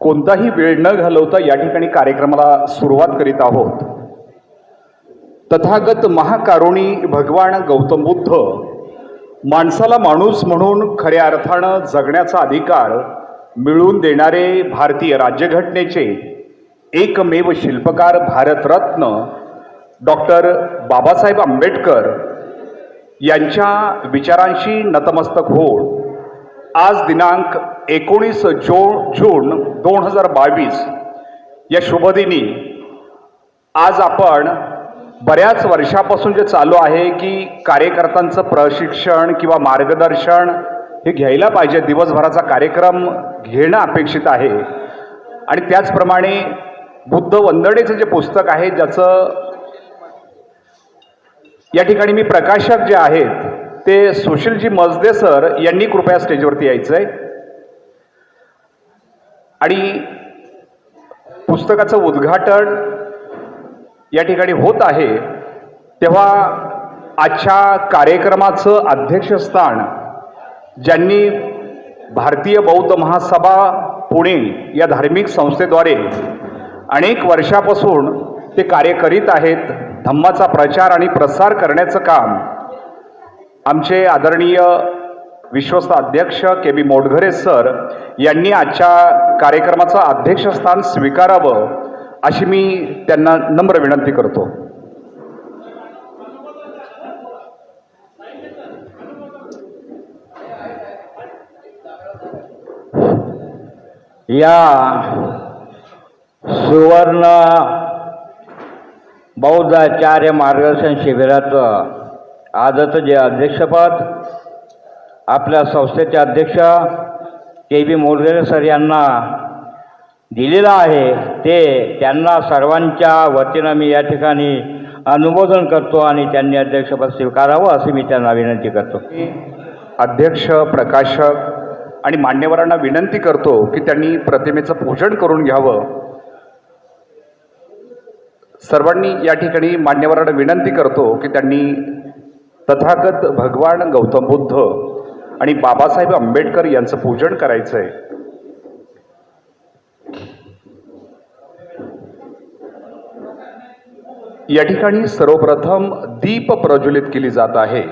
कोणताही वेळ न घालवता या ठिकाणी कार्यक्रमाला सुरुवात करीत आहोत। तथागत महाकारुणी भगवान गौतम बुद्ध माणसाला माणूस म्हणून खऱ्या अर्थानं जगण्याचा अधिकार मिळवून देणारे भारतीय राज्यघटनेचे एकमेव शिल्पकार भारतरत्न डॉक्टर बाबासाहेब आंबेडकर यांच्या विचारांशी नतमस्तक होऊन आज दिनांक 19 जून 2022 या शुभदिनी आज आपण बऱ्याच वर्षापासून जे चालू आहे की कार्यकर्त्यांचं प्रशिक्षण किंवा मार्गदर्शन हे घ्यायला पाहिजे, दिवसभराचा कार्यक्रम घेणं अपेक्षित आहे। आणि त्याचप्रमाणे बुद्ध वंदनेचं जे पुस्तक आहे ज्याचं या ठिकाणी मी प्रकाशक जे आहेत ते सुशीलजी मजदे सर यांनी कृपया स्टेजवरती यायचंय आणि पुस्तकाचं उद्घाटन या ठिकाणी होत आहे। तेव्हा आजच्या कार्यक्रमाचं अध्यक्षस्थान ज्यांनी भारतीय बौद्ध महासभा पुणे या धार्मिक संस्थेद्वारे अनेक वर्षापासून ते कार्य करीत आहेत, धम्माचा प्रचार आणि प्रसार करण्याचं काम आमचे आदरणीय विश्वस्त अध्यक्ष के.बी. मोटघरे सर यांनी आजच्या कार्यक्रमाचं अध्यक्षस्थान स्वीकारावं अशी मी त्यांना नम्र विनंती करतो। या सुवर्ण बौद्ध आचार्य मार्गदर्शन शिबिराचं आजचं जे अध्यक्षपद आपल्या संस्थेचे अध्यक्ष के.बी. मोटघरे सर यांना दिलेलं आहे ते त्यांना सर्वांच्या वतीनं मी या ठिकाणी अनुमोदन करतो आणि त्यांनी अध्यक्षपद स्वीकारावं अशी मी त्यांना विनंती करतो। अध्यक्ष, प्रकाशक आणि मान्यवरांना विनंती करतो की त्यांनी प्रतिमेचं पूजन करून घ्यावं। सर्वांनी या ठिकाणी मान्यवरांना विनंती करतो की त्यांनी तथागत भगवान गौतम बुद्ध आणि बाबासाहेब आंबेडकर यांचं पूजन करायचं आहे। या ठिकाणी सर्वप्रथम दीप प्रज्वलित केली जात आहे।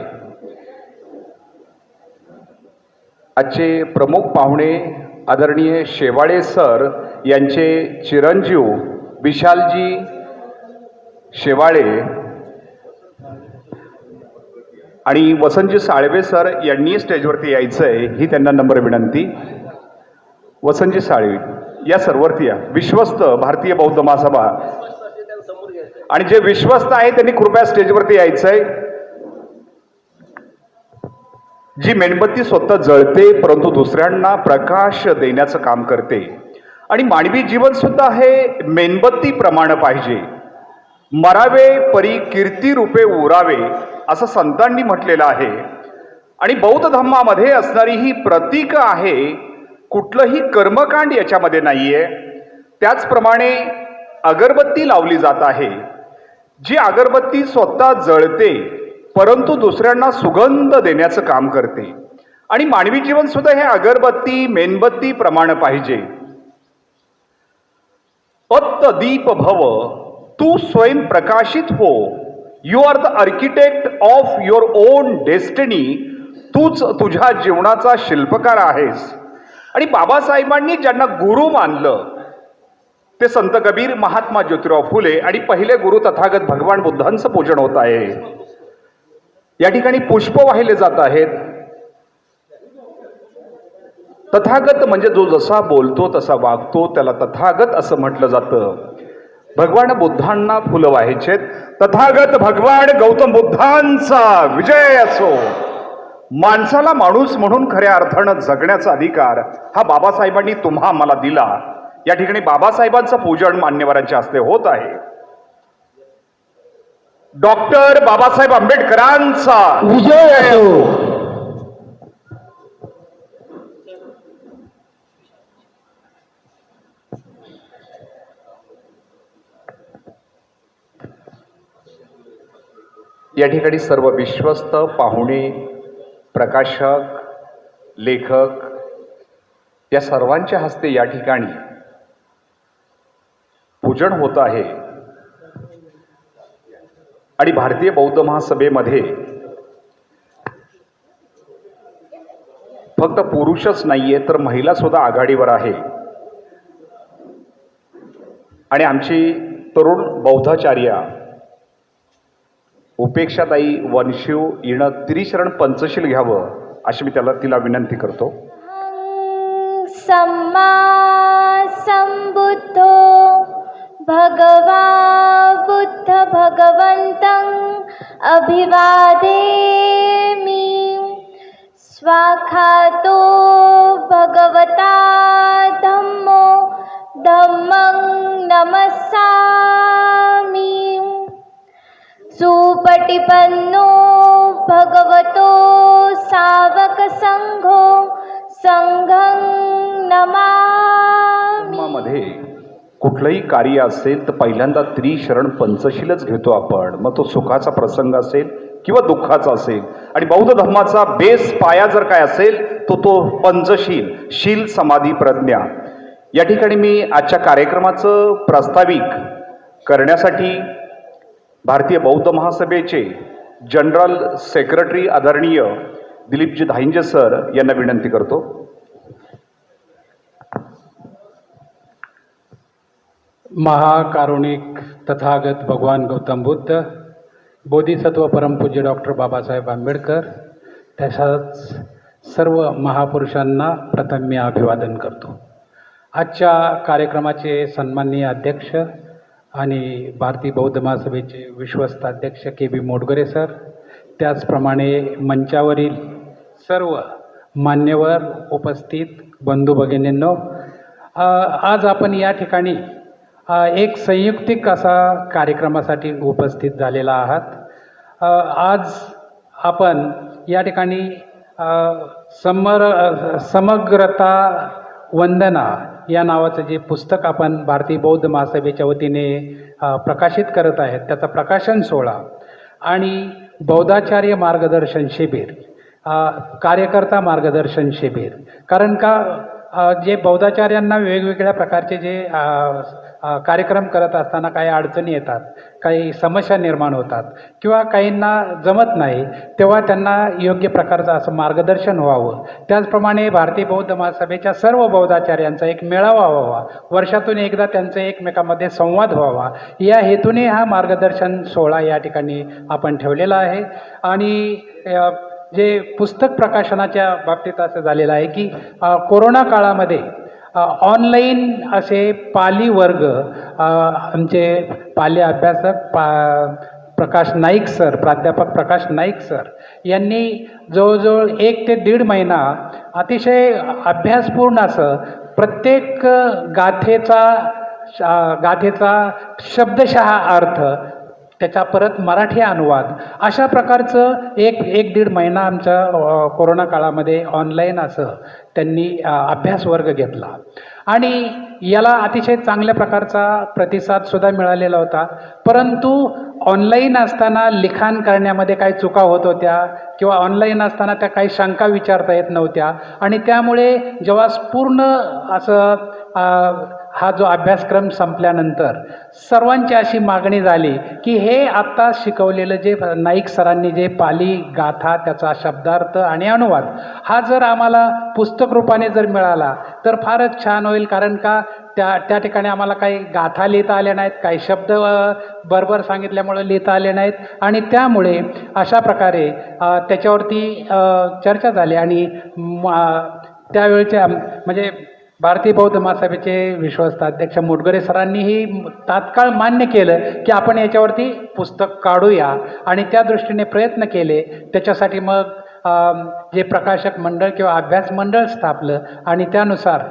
आजचे प्रमुख पाहुणे आदरणीय शेवाळे सर यांचे चिरंजीव विशालजी शेवाळे आणि वसंतजी साळवे सर यांनी स्टेजवरती यायचंय ही त्यांना नम्र विनंती। वसंतजी साळवे या सर्वरती या। विश्वस्त भारतीय बौद्ध महासभा आणि जे विश्वस्त आहे त्यांनी कृपया स्टेजवरती यायचंय। जी मेणबत्ती स्वतः जळते परंतु दुसऱ्यांना प्रकाश देण्याचं काम करते आणि मानवी जीवन सुद्धा हे मेणबत्ती प्रमाणे पाहिजे। मरावे परी कीर्ती रूपे उरावे असं संतांनी म्हटलेलं आहे आणि बौद्ध धम्मामध्ये असणारी ही प्रतीक आहे, कुठलंही कर्मकांड याच्यामध्ये नाहीये। त्याचप्रमाणे अगरबत्ती लावली जात आहे, जी अगरबत्ती स्वतः जळते परंतु दुसऱ्यांना सुगंध देण्याचं काम करते आणि मानवी जीवन सुद्धा हे अगरबत्ती मेणबत्ती प्रमाणे पाहिजे। अत्त दीप भव, तू स्वयं प्रकाशित हो। You are the architect of your own destiny, तूच तुझ्या जीवनाचा शिल्पकार आहेस। आणि बाबासाहेबांनी ज्यांना गुरु मानलं ते संत कबीर, महात्मा ज्योतिराव फुले आणि पहिले गुरु तथागत भगवान बुद्धांचं पूजन होत आहे। या ठिकाणी पुष्प वाहिले जात आहेत। तथागत म्हणजे जो जसा बोलतो तसा वागतो त्याला तथागत असं म्हटलं जातं। भगवान बुद्धांना फुलं व्हायचेत। तथागत भगवान गौतम बुद्धांचा विजय असो। माणसाला माणूस म्हणून खऱ्या अर्थानं जगण्याचा अधिकार हा बाबासाहेबांनी तुम्हा मला दिला। या ठिकाणी बाबासाहेबांचं पूजन मान्यवरांच्या हस्ते होत आहे। डॉक्टर बाबासाहेब आंबेडकरांचा विजय असो। या ठिकाणी सर्व विश्वस्त पाहुणे, प्रकाशक, लेखक या सर्वांच्या हस्ते या ठिकाणी पूजन होत आहे आणि भारतीय बौद्ध महासभेमध्ये फक्त पुरुषच नाहीये तर महिला सुद्धा आघाडीवर आहे आणि आमची तरुण बौद्धाचार्या उपेक्षाताई वनशिव हिनं त्रिशरण पंचशील घ्यावं अशी मी तिला विनंती करतो. सम्मा संबुद्धो भगवा बुद्ध भगवन्तं अभिवादेमि. स्वाखातो भगवता धम्मो धम्मं नमस्सामि. सुपटिपन्नो भगवतो सावक संघो संघं नमामि. मध्ये कुठलंही कार्य असेल तर पहिल्यांदा त्रिशरण पंचशीलच घेतो आपण. मग तो सुखाचा प्रसंग असेल किंवा दुःखाचा असेल. आणि बौद्ध धर्माचा बेस पाया जर काय असेल तो पंचशील, शील समाधी प्रज्ञा. या ठिकाणी मी आजच्या कार्यक्रमाचं प्रास्ताविक करण्यासाठी भारतीय बौद्ध महासभेचे जनरल सेक्रेटरी आदरणीय दिलीपजी धाईंजे सर यांना विनंती करतो. महाकारुणिक तथागत भगवान गौतम बुद्ध, बोधिसत्व परमपूज्य डॉक्टर बाबासाहेब आंबेडकर, तशाच सर्व महापुरुषांना प्रथम मी अभिवादन करतो. आजच्या कार्यक्रमाचे सन्माननीय अध्यक्ष आणि भारतीय बौद्ध महासभेचे विश्वस्त अध्यक्ष के.बी. मोडगरे सर, त्याचप्रमाणे मंचावरील सर्व मान्यवर उपस्थित बंधू भगिनींनो, आज आपण या ठिकाणी एक संयुक्तिक असा कार्यक्रमासाठी उपस्थित झालेला आहात. आज आपण या ठिकाणी समग्रता वंदना या नावाचं जे पुस्तक आपण भारतीय बौद्ध महासभेच्या वतीने प्रकाशित करत आहेत, त्याचा प्रकाशन सोहळा आणि बौद्धाचार्य मार्गदर्शन शिबिर, कार्यकर्ता मार्गदर्शन शिबिर. कारण का जे बौद्धाचार्यांना वेगवेगळ्या प्रकारचे जे कार्यक्रम करत असताना काही अडचणी येतात, काही समस्या निर्माण होतात किंवा काहींना जमत नाही, तेव्हा त्यांना योग्य प्रकारचं असं मार्गदर्शन व्हावं. त्याचप्रमाणे भारतीय बौद्ध महासभेच्या सर्व बौद्धाचार्यांचा एक मेळावा व्हावा, वर्षातून एकदा त्यांचा एकमेकांमध्ये संवाद व्हावा, या हेतूने हा मार्गदर्शन सोहळा या ठिकाणी आपण ठेवलेला आहे. आणि जे पुस्तक प्रकाशनाच्या बाबतीत असं झालेलं आहे की कोरोना काळामध्ये ऑनलाईन असे पाली वर्ग आमचे पाली अभ्यासक प्रकाश नाईक सर, प्राध्यापक प्रकाश नाईक सर यांनी जवळजवळ 1 ते 1.5 महिना अतिशय अभ्यासपूर्ण असं प्रत्येक गाथेचा शब्दशः अर्थ, त्याचा परत मराठी अनुवाद, अशा प्रकारचं एक 1.5 महिना आमच्या कोरोना काळामध्ये ऑनलाईन असं त्यांनी अभ्यास वर्ग घेतला आणि याला अतिशय चांगल्या प्रकारचा प्रतिसादसुद्धा मिळालेला होता. परंतु ऑनलाईन असताना लिखाण करण्यामध्ये काही चुका होत होत्या किंवा ऑनलाईन असताना त्या काही शंका विचारता येत नव्हत्या आणि त्यामुळे जेव्हा पूर्ण असं हा जो अभ्यासक्रम संपल्यानंतर सर्वांची अशी मागणी झाली की हे आत्ता शिकवलेलं जे नाईक सरांनी जे पाली गाथा, त्याचा शब्दार्थ आणि अनुवाद हा जर आम्हाला पुस्तक रूपाने जर मिळाला तर फारच छान होईल. कारण का त्या ठिकाणी आम्हाला काही गाथा लिहिता आल्या नाहीत, काही शब्द बरोबर सांगितल्यामुळे लिहिता आले नाहीत आणि त्यामुळे अशा प्रकारे त्याच्यावरती चर्चा झाली आणि त्यावेळच्या म्हणजे भारतीय बौद्ध महासभेचे विश्वस्त अध्यक्ष मोडगरे सरांनीही तात्काळ मान्य केलं की आपण याच्यावरती पुस्तक काढूया आणि त्या दृष्टीने प्रयत्न केले. त्याच्यासाठी मग जे प्रकाशक मंडळ किंवा अभ्यास मंडळ स्थापलं आणि त्यानुसार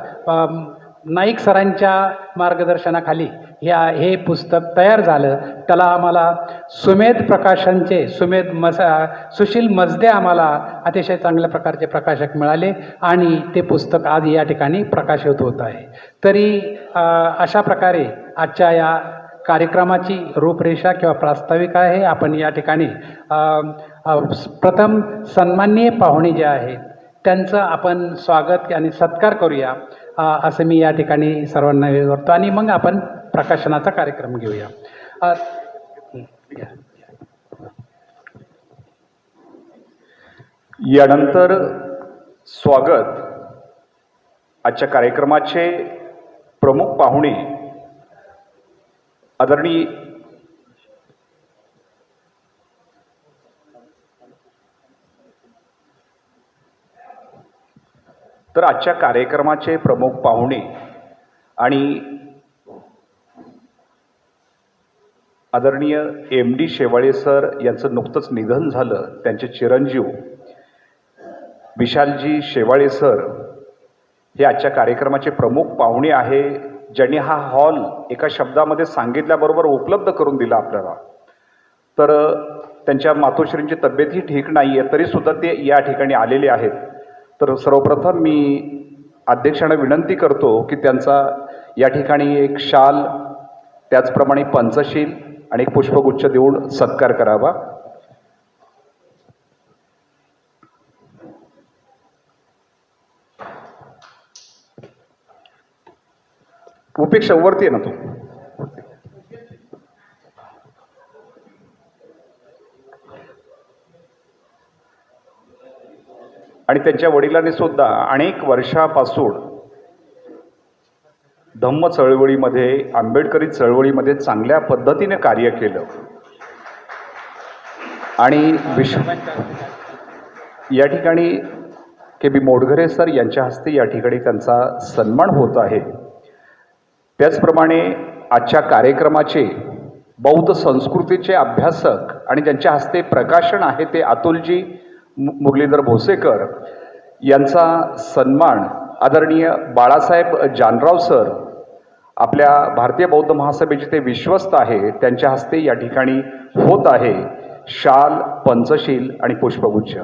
नाईक सरांच्या मार्गदर्शनाखाली हे पुस्तक तयार झालं. त्याला आम्हाला सुमेध प्रकाशनचे सुशील मजदे आम्हाला अतिशय चांगल्या प्रकारचे प्रकाशक मिळाले आणि ते पुस्तक आज या ठिकाणी प्रकाशित होत आहे. तरी अशा प्रकारे आजच्या या कार्यक्रमाची रूपरेषा किंवा प्रास्ताविका आहे. आपण या ठिकाणी प्रथम सन्माननीय पाहुणे जे आहेत त्यांचं आपण स्वागत आणि सत्कार करूया असं मी या ठिकाणी सर्वांना करतो आणि मग आपण प्रकाशनाचा कार्यक्रम घेऊया. यानंतर स्वागत आजच्या कार्यक्रमाचे प्रमुख पाहुणे आदरणीय तर आजच्या कार्यक्रमाचे प्रमुख पाहुणे आणि आदरणीय MD शेवाळे सर यांचं नुकतंच निधन झालं. त्यांचे चिरंजीव विशालजी शेवाळे सर हे आजच्या कार्यक्रमाचे प्रमुख पाहुणे आहे, ज्यांनी हा हॉल एका शब्दामध्ये सांगितल्याबरोबर उपलब्ध करून दिला आपल्याला. तर त्यांच्या मातोश्रींची तब्येतही ठीक नाही आहे, तरीसुद्धा ते या ठिकाणी आलेले आहेत. तर सर्वप्रथम मी अध्यक्षांना विनंती करतो की त्यांचा या ठिकाणी एक शाल, त्याचप्रमाणे पंचशील आणि एक पुष्पगुच्छ देऊन सत्कार करावा. उपेक्षा वरती आहे ना तू. आणि त्यांच्या वडिलांनी सुद्धा अनेक वर्षापासून धम्म चळवळीमध्ये, आंबेडकरी चळवळीमध्ये चांगल्या पद्धतीने कार्य केलं आणि या ठिकाणी KB मोडघरे सर यांच्या हस्ते या ठिकाणी त्यांचा सन्मान होत आहे. त्याचप्रमाणे आजच्या कार्यक्रमाचे बौद्ध संस्कृतीचे अभ्यासक आणि ज्यांच्या हस्ते प्रकाशन आहे ते अतुलजी मुरलीधर भोसेकर यांचा सन्मान आदरणीय बाळासाहेब जानराव सर, आपल्या भारतीय बौद्ध महासभेचे ते विश्वस्त आहे, त्यांच्या हस्ते या ठिकाणी होत आहे. शाल, पंचशील आणि पुष्पगुच्छ.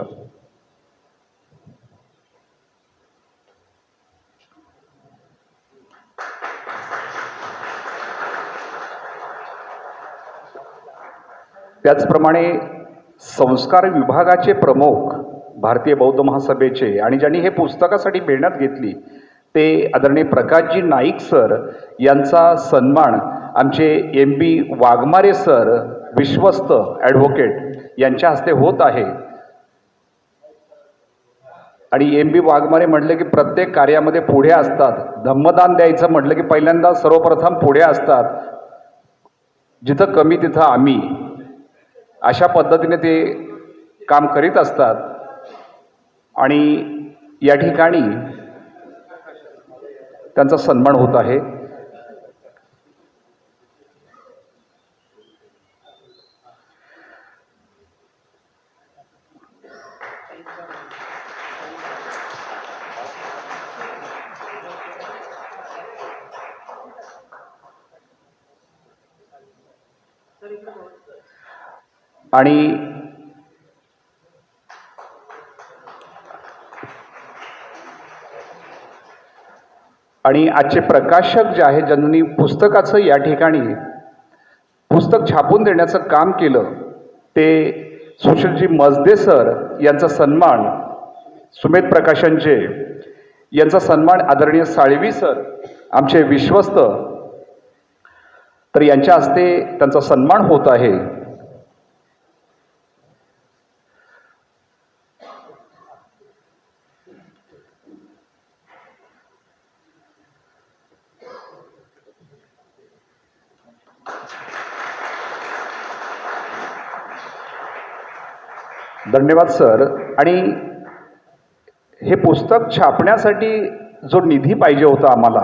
त्याचप्रमाणे संस्कार विभागाचे प्रमुख भारतीय बौद्ध महासभेचे आणि ज्यांनी हे पुस्तकासाठी मेहनत घेतली ते आदरणीय प्रकाशजी नाईक सर यांचा सन्मान आमचे MB वाघमारे सर, विश्वस्त ॲडव्होकेट यांच्या हस्ते होत आहे. आणि MB वाघमारे म्हटले की प्रत्येक कार्यामध्ये पुढे असतात. धम्मदान द्यायचं म्हटलं की पहिल्यांदा सर्वप्रथम पुढे असतात. जिथं कमी तिथं आम्ही, अशा पद्धतीने ते काम करीत असतात. आणि या ठिकाणी त्यांचा सन्मान होत आहे. आणि आजचे प्रकाशक जे आहे, ज्यांनी पुस्तकाचं या ठिकाणी पुस्तक छापून देण्याचं काम केलं, ते सुशीलजी मजदे सर यांचा सन्मान, सुमेध प्रकाशनचे यांचा सन्मान आदरणीय साळवी सर आमचे विश्वस्त, तर यांच्या हस्ते त्यांचा सन्मान होत आहे. धन्यवाद सर. आणि हे पुस्तक छापण्यासाठी जो निधी पाहिजे होता आम्हाला,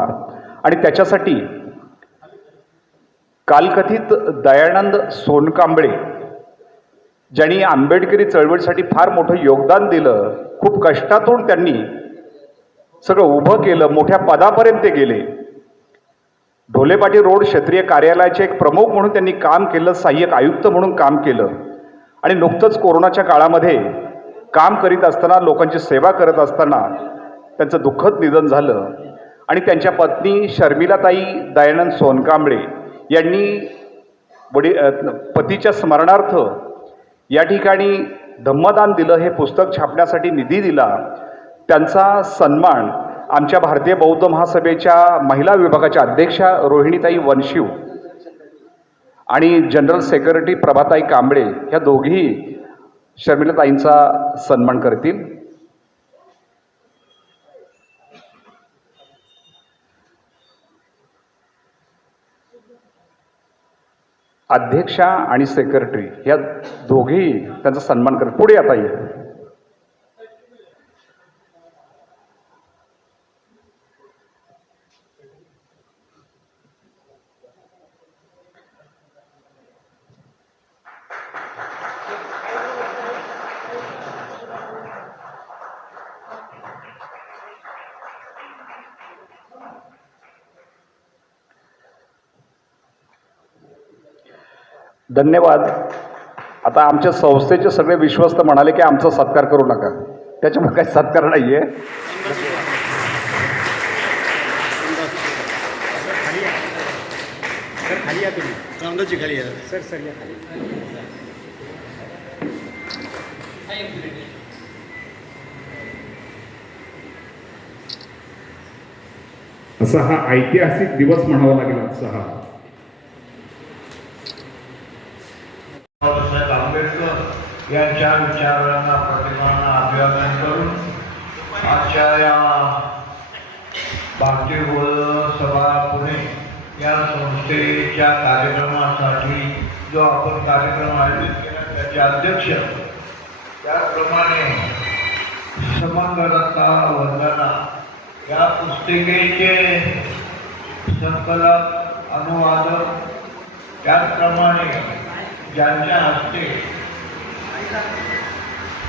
आणि त्याच्यासाठी कालकथित दयानंद सोनकांबळे ज्यांनी आंबेडकरी चळवळीसाठी फार मोठं योगदान दिलं, खूप कष्टातून त्यांनी सगळं उभं केलं, मोठ्या पदापर्यंत ते गेले. ढोलेपाटी रोड क्षेत्रीय कार्यालयाचे एक प्रमुख म्हणून त्यांनी काम केलं, सहाय्यक आयुक्त म्हणून काम केलं. आणि नुकतंच कोरोनाच्या काळामध्ये काम करीत असताना, लोकांची सेवा करत असताना त्यांचं दुःखद निधन झालं. आणि त्यांच्या पत्नी शर्मिलाताई दयानंद सोनकांबळे यांनी पतीच्या स्मरणार्थ या ठिकाणी धम्मदान दिलं, हे पुस्तक छापण्यासाठी निधी दिला. त्यांचा सन्मान आमच्या भारतीय बौद्ध महासभेच्या महिला विभागाच्या अध्यक्षा रोहिणीताई वनशिव आणि जनरल सेक्रेटरी प्रभाताई कांबळे ह्या दोघी शर्मिलाताईंचा सन्मान करतील. अध्यक्षा आणि सेक्रेटरी ह्या दोघी त्यांचा सन्मान करतील. पुढे आता ये. धन्यवाद. आता आमच्या संस्थेचे सगळे विश्वस्त म्हणाले की आमचा सत्कार करू नका, त्याच्यामुळे काही सत्कार नाही आहे. खाली या तुम्ही राऊंडची खाली या सर या खाली. असा हा ऐतिहासिक दिवस म्हणावा लागेल आजचा हा. बाबासाहेब आंबेडकर यांच्या विचारांना प्रतिमांना अभिवादन करून आजच्या या भारतीय बौद्ध सभा पुणे या संस्थेच्या कार्यक्रमासाठी जो आपण कार्यक्रम आयोजित केला त्याचे अध्यक्ष, त्याचप्रमाणे समंगलता वंदना या पुस्तिकेचे संकलक अनुवादक, त्याचप्रमाणे ज्यांच्या हस्ते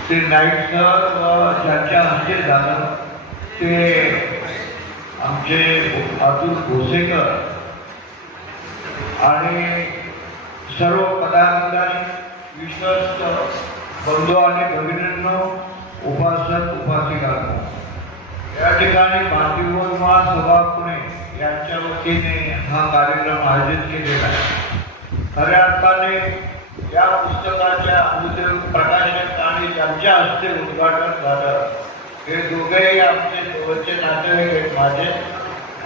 ते नाईक सर ज्यांच्या हस्ते झालं ते आमचे अतुल भोसेकर आणि सर्व पदाधिकारी, विश्वस्त बंधू आणि भगिनींनो, उपासक उपासिकांनो, या ठिकाणी भारतीय बौद्ध महासभा पुणे यांच्या वतीने हा कार्यक्रम आयोजित केलेला आहे. खऱ्या अर्थाने या पुस्तकाच्या प्रकाशक आणि ज्यांच्या हस्ते उद्घाटन झालं हे दोघेही आमचे जवळचे नातेवाईक आहेत माझे.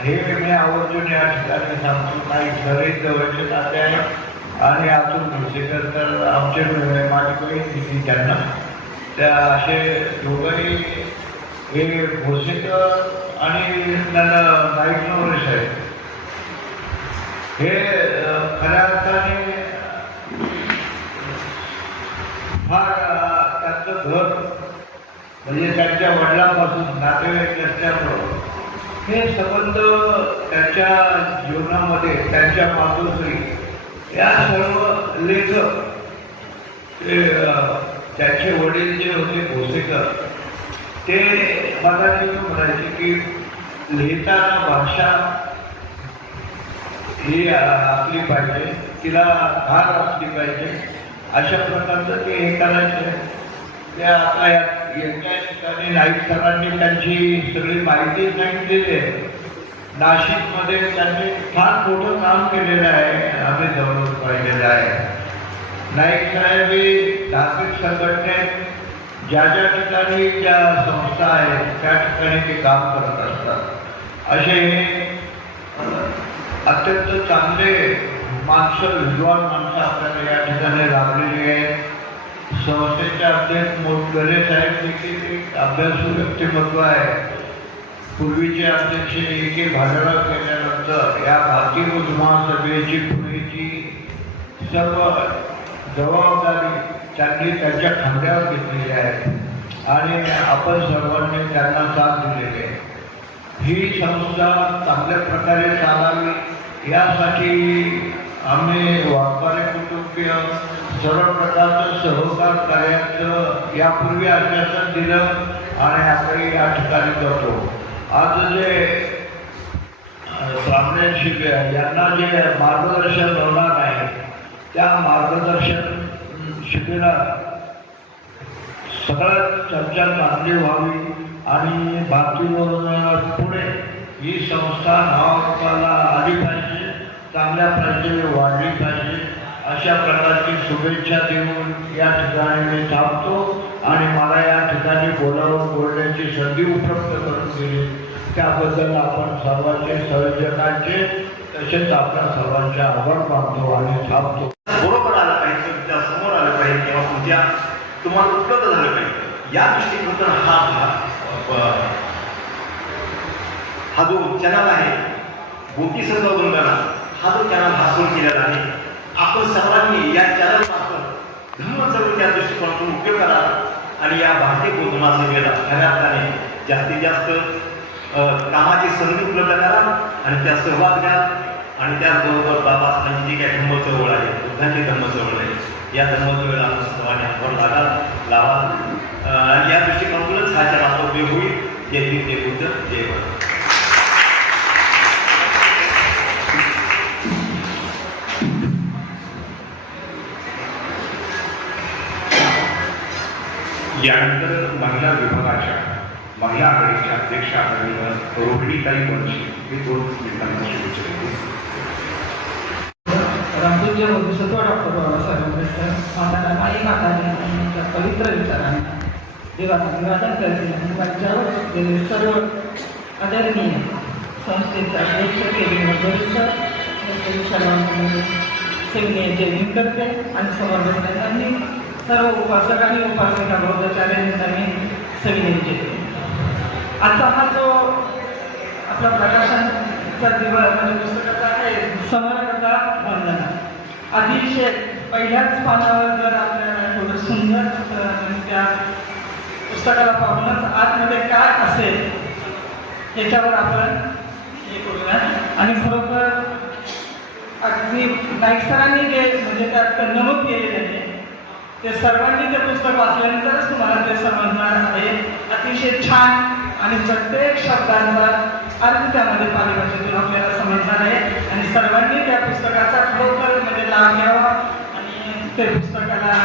हे मी आवर्जून या ठिकाणी सांगतो. नाही घरी जवळचे नाते आहेत आणि अतुल भोसेकर तर आमचे माझी बहीण त्यांना त्या असे दोघंही हे भोसेकर आणि त्यांना नाईक नवरेश आहेत. हे खऱ्या अर्थाने फार त्यांचं घर म्हणजे त्यांच्या वडिलांपासून नातेवाईक नसल्यामुळं हे संबंध त्यांच्या जीवनामध्ये त्यांच्या मातोश्री या सर्व लेखक त्यांचे वडील जे होते भोसेकर ते मला म्हणायचे की लिहिताना भाषा ही असली पाहिजे, तिला धार असली पाहिजे, अशा प्रकारचं ते हे करायचे. त्या आता एका ठिकाणी नाईक सरांनी त्यांची सगळी माहिती सांगितलेली आहे. नाशिकमध्ये त्यांनी फार मोठं काम केलेलं आहे, आम्ही जवळ पाहिलेलं आहे. नाईक साहेब हे धार्मिक संघटनेत ज्या ज्या ठिकाणी ज्या संस्था आहेत त्या ठिकाणी ते काम करत असतात. असे अत्यंत चांगले माणसं, विद्वान माणसं आपल्याला या ठिकाणी लाभलेली आहेत. संस्थेचे अध्यक्ष मोटगरे साहेब देखील एक अभ्यासू व्यक्तिमत्व आहे. पूर्वीचे अध्यक्ष देखील भाजपा केल्यानंतर या भारतीय बौद्ध महासभेची पुणेची सर्व जबाबदारी त्यांनी त्यांच्या खांद्यावर घेतलेली आहे आणि आपण सर्वांनी त्यांना साथ दिलेली आहे. ही संस्था चांगल्या प्रकारे चालावी यासाठी आम्ही वाघमारे कुटुंबीय सर्व प्रकारचं सहकार कार्याचं यापूर्वी आश्वासन दिलं आणि आपण या ठिकाणी करतो. आज जे ब्राह्मण शिबिर यांना जे मार्गदर्शन होणार आहे त्या मार्गदर्शन शिबिरात सगळ्यात चर्चा चांगली व्हावी आणि भारतीय पुणे ही संस्था नावारूपाला आली पाहिजे, चांगल्या प्रकारे वाढली पाहिजे, अशा प्रकारची शुभेच्छा देऊन या ठिकाणी मी थांबतो आणि मला या ठिकाणी बोलण्याची संधी उपलब्ध करून दिली त्याबद्दल आपण सर्वांचे संयोजकांचे तसेच आपल्या सर्वांचे आभार मानतो आणि थांबतो. बरोबर आलं पाहिजे, तुमच्या समोर आलं पाहिजे तेव्हा तुम्हाला उपलब्ध झालं पाहिजे या दृष्टिकोनातून हा जो चॅनल आहे गोपी संघ वंदना हा जो चॅनल हा सुरू केलेला आहे. आपण सर्वांनी या चॅनल मार्फत धर्मचळवळीच्या दृष्टिकोनातून उपयोग करा आणि या भारतीय बौद्ध महासभेला खऱ्या अर्थाने जास्तीत जास्त कामाची संधी उपलब्ध करा आणि त्या सहभाग घ्या. आणि त्याचबरोबर बाबासाहेबांची जी काही धर्म चळवळ आहे, बुद्धांची धर्म चळवळ आहे, या धर्म चळवळीला आपण सर्वांनी हातभार लावा. या दृष्टिकोनातूनच हा चॅनलचा उपयोग होईल. जय हिंद, जय बुद्ध, जय भारत. यानंतर महिला विभागाच्या महिला आघाडीच्या अध्यक्ष आघाडीवर रोहिणीताई वंशी हे 2 मिनिटांना शुभेच्छा देतील. रामपूज्य बोधिसत्व डॉक्टर बाबासाहेब आंबेडकर माता आई माताने त्यांच्या पवित्र विचारांना अभिवादन करतील आणि त्यांच्यावर सर्व आदरणीय संस्थेचे अध्यक्ष सेवनीय जयंती करते आणि समर्थकांनी सर्व उपासक आणि उपासिका बौद्धाचार्यांचा मी सविनय करते. आजचा हा जो आपला प्रकाशनचा दिवस म्हणजे पुस्तकाचा आहे समर्थता वंदना. अतिशय पहिल्याच पानावर जर आपल्याला थोडं सुंदर त्या पुस्तकाला पाहूनच आतमध्ये काय असेल याच्यावर आपण हे करूया. आणि खरोखर अगदी नाईक सरांनी जे म्हणजे त्यात नमूद केलेले आहे ते सर्वांनी ते पुस्तक वाचल्यानंतरच तुम्हाला ते समजणार आहे. अतिशय छान आणि प्रत्येक शब्दांचा अर्थ त्यामध्ये पाली भाषेतून आपल्याला समजणार आहे. आणि सर्वांनी त्या पुस्तकाचा खरोखर म्हणजे लाभ घ्यावा आणि ते पुस्तकाला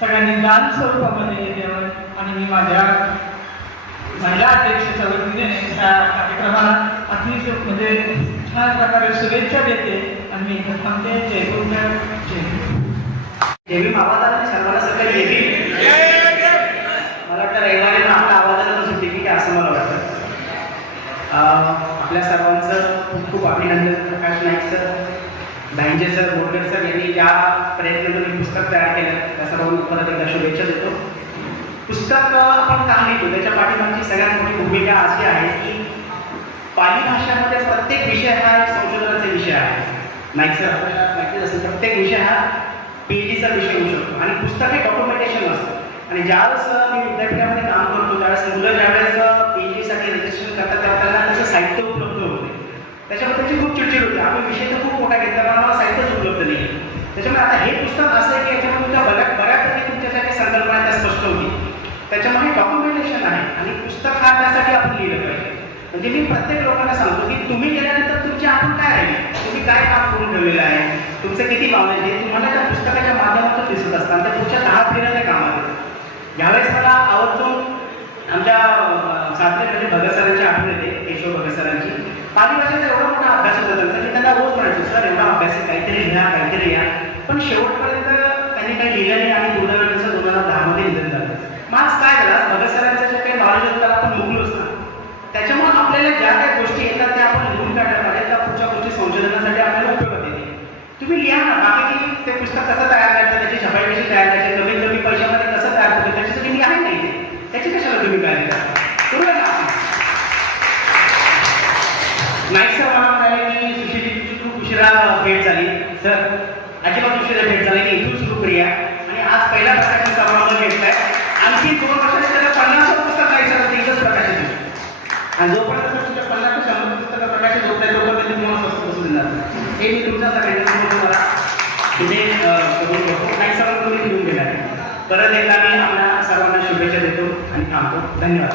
सगळ्यांनी दान स्वरूपामध्ये द्यावं. आणि मी माझ्या महिला अध्यक्षाच्या वतीने त्या कार्यक्रमाला अतिशय म्हणजे छान प्रकारे शुभेच्छा देते आणि मी इथं थांबते. जय बुद्ध, जय हिंद. देवी आवाजाने सर्वांना सगळं देवी मला वाटतं रविवारी आपल्या आवाजाला सुट्टी की असं मला वाटतं. आपल्या सर्वांचं खूप खूप अभिनंदन. Prakash Naik sir, Bhainje sir, Borkar sir यांनी ज्या प्रयत्नातून पुस्तक तयार केलं त्या सर्वांना परत एकदा शुभेच्छा देतो. पुस्तक आपण का लिहितो त्याच्या पाठीमागची सगळ्यात मोठी भूमिका अशी आहे की पाली भाषेमध्ये प्रत्येक विषय हा एक संशोधनाचा विषय आहे. नाईक सर आपल्याला माहितीच असेल प्रत्येक विषय हा PhDचा विषय होऊ शकतो आणि पुस्तक हे डॉक्युमेंटेशन असतं. आणि ज्यावेळेस मी विद्यापीठामध्ये काम करतो त्यावेळेस मुलं ज्यावेळेस PhDसाठी रजिस्ट्रेशन करतात तेव्हा त्यांना त्याचं साहित्य उपलब्ध होते. त्याच्यामुळे त्याची खूप चिडचिड होते. आपण विषय तर खूप मोठा घेतला पण आम्हाला साहित्यच उपलब्ध नाही. त्याच्यामुळे आता हे पुस्तक असं आहे की याच्यामध्ये तुमच्या बऱ्यापैकी तुमच्यासाठी संकल्पना त्या स्पष्ट होती. त्याच्यामुळे डॉक्युमेंटेशन आहे आणि पुस्तक हा त्यासाठी आपण लिहिलं पाहिजे. म्हणजे मी प्रत्येक लोकांना सांगतो की तुम्ही गेल्यानंतर तुमची आपण काय राहील, तुम्ही काय काम करून ठेवलेलं आहे, तुमचं किती नॉलेज आहे तुम्हाला त्या पुस्तकाच्या माध्यमातून दिसत असतात. त्या तुमच्या 10 फिरल्या कामात येतात. यावेळेस मला आवर्जून आमच्या सात्रे म्हणजे भगत सरांची आठवण येते, केशव भगत सरांची. पाली भाषेचा एवढा मोठा अभ्यास होता त्यांचा की त्यांना रोज म्हणायचं सर एवढा अभ्यास आहे, काहीतरी लिहा काहीतरी या. पण शेवटपर्यंत त्यांनी काही लिहिलं नाही आणि दुर्दैवाचं 2010 मध्ये निधन झालं. मग काय झालं भगत सरांचं जे काही नॉलेज होतं त्याला आपण मुकलोच ना. त्याच्यामुळे आपल्याला ज्या काही गोष्टी येतात त्या आपण लिहून काढल्या पाहिजे. त्या पुढच्या गोष्टी संशोधनासाठी आपल्याला उपयोगात येते. तुम्ही लिहा ना, बाकी की ते पुस्तक कसं तयार करायचं, त्याची छपाई कशी तयार करायची, कमीत कमी पैशामध्ये कसं तयार होतं त्याच्यासाठी मी आहे नाही. त्याची कशाला तुम्ही काय करूया ना. नाईक सर मला म्हणाले की सुशीलची खूप उशिरा भेट झाली. सर अजिबात उशिरा भेट झाली की इथून सुरू करूया. आणि आज पहिला प्रकाशन समारंभ घेतलाय. आणखी 2 वर्षाने त्याला 50 पुस्तक नाही सर एकच प्रकाशित होईल. आणि जोपर्यंत तुमच्या 50 ते 100 पुस्तकं प्रकाशित होत नाही तोपर्यंत तुम्हाला स्वस्त बसू देणार. हे मी तुमच्या सगळ्यांना तुम्हाला तिथे करून घेतो. नाईक सरांना तुम्ही फिरून गेला. परत एकदा मी आपल्या सर्वांना शुभेच्छा देतो आणि थांबतो. धन्यवाद.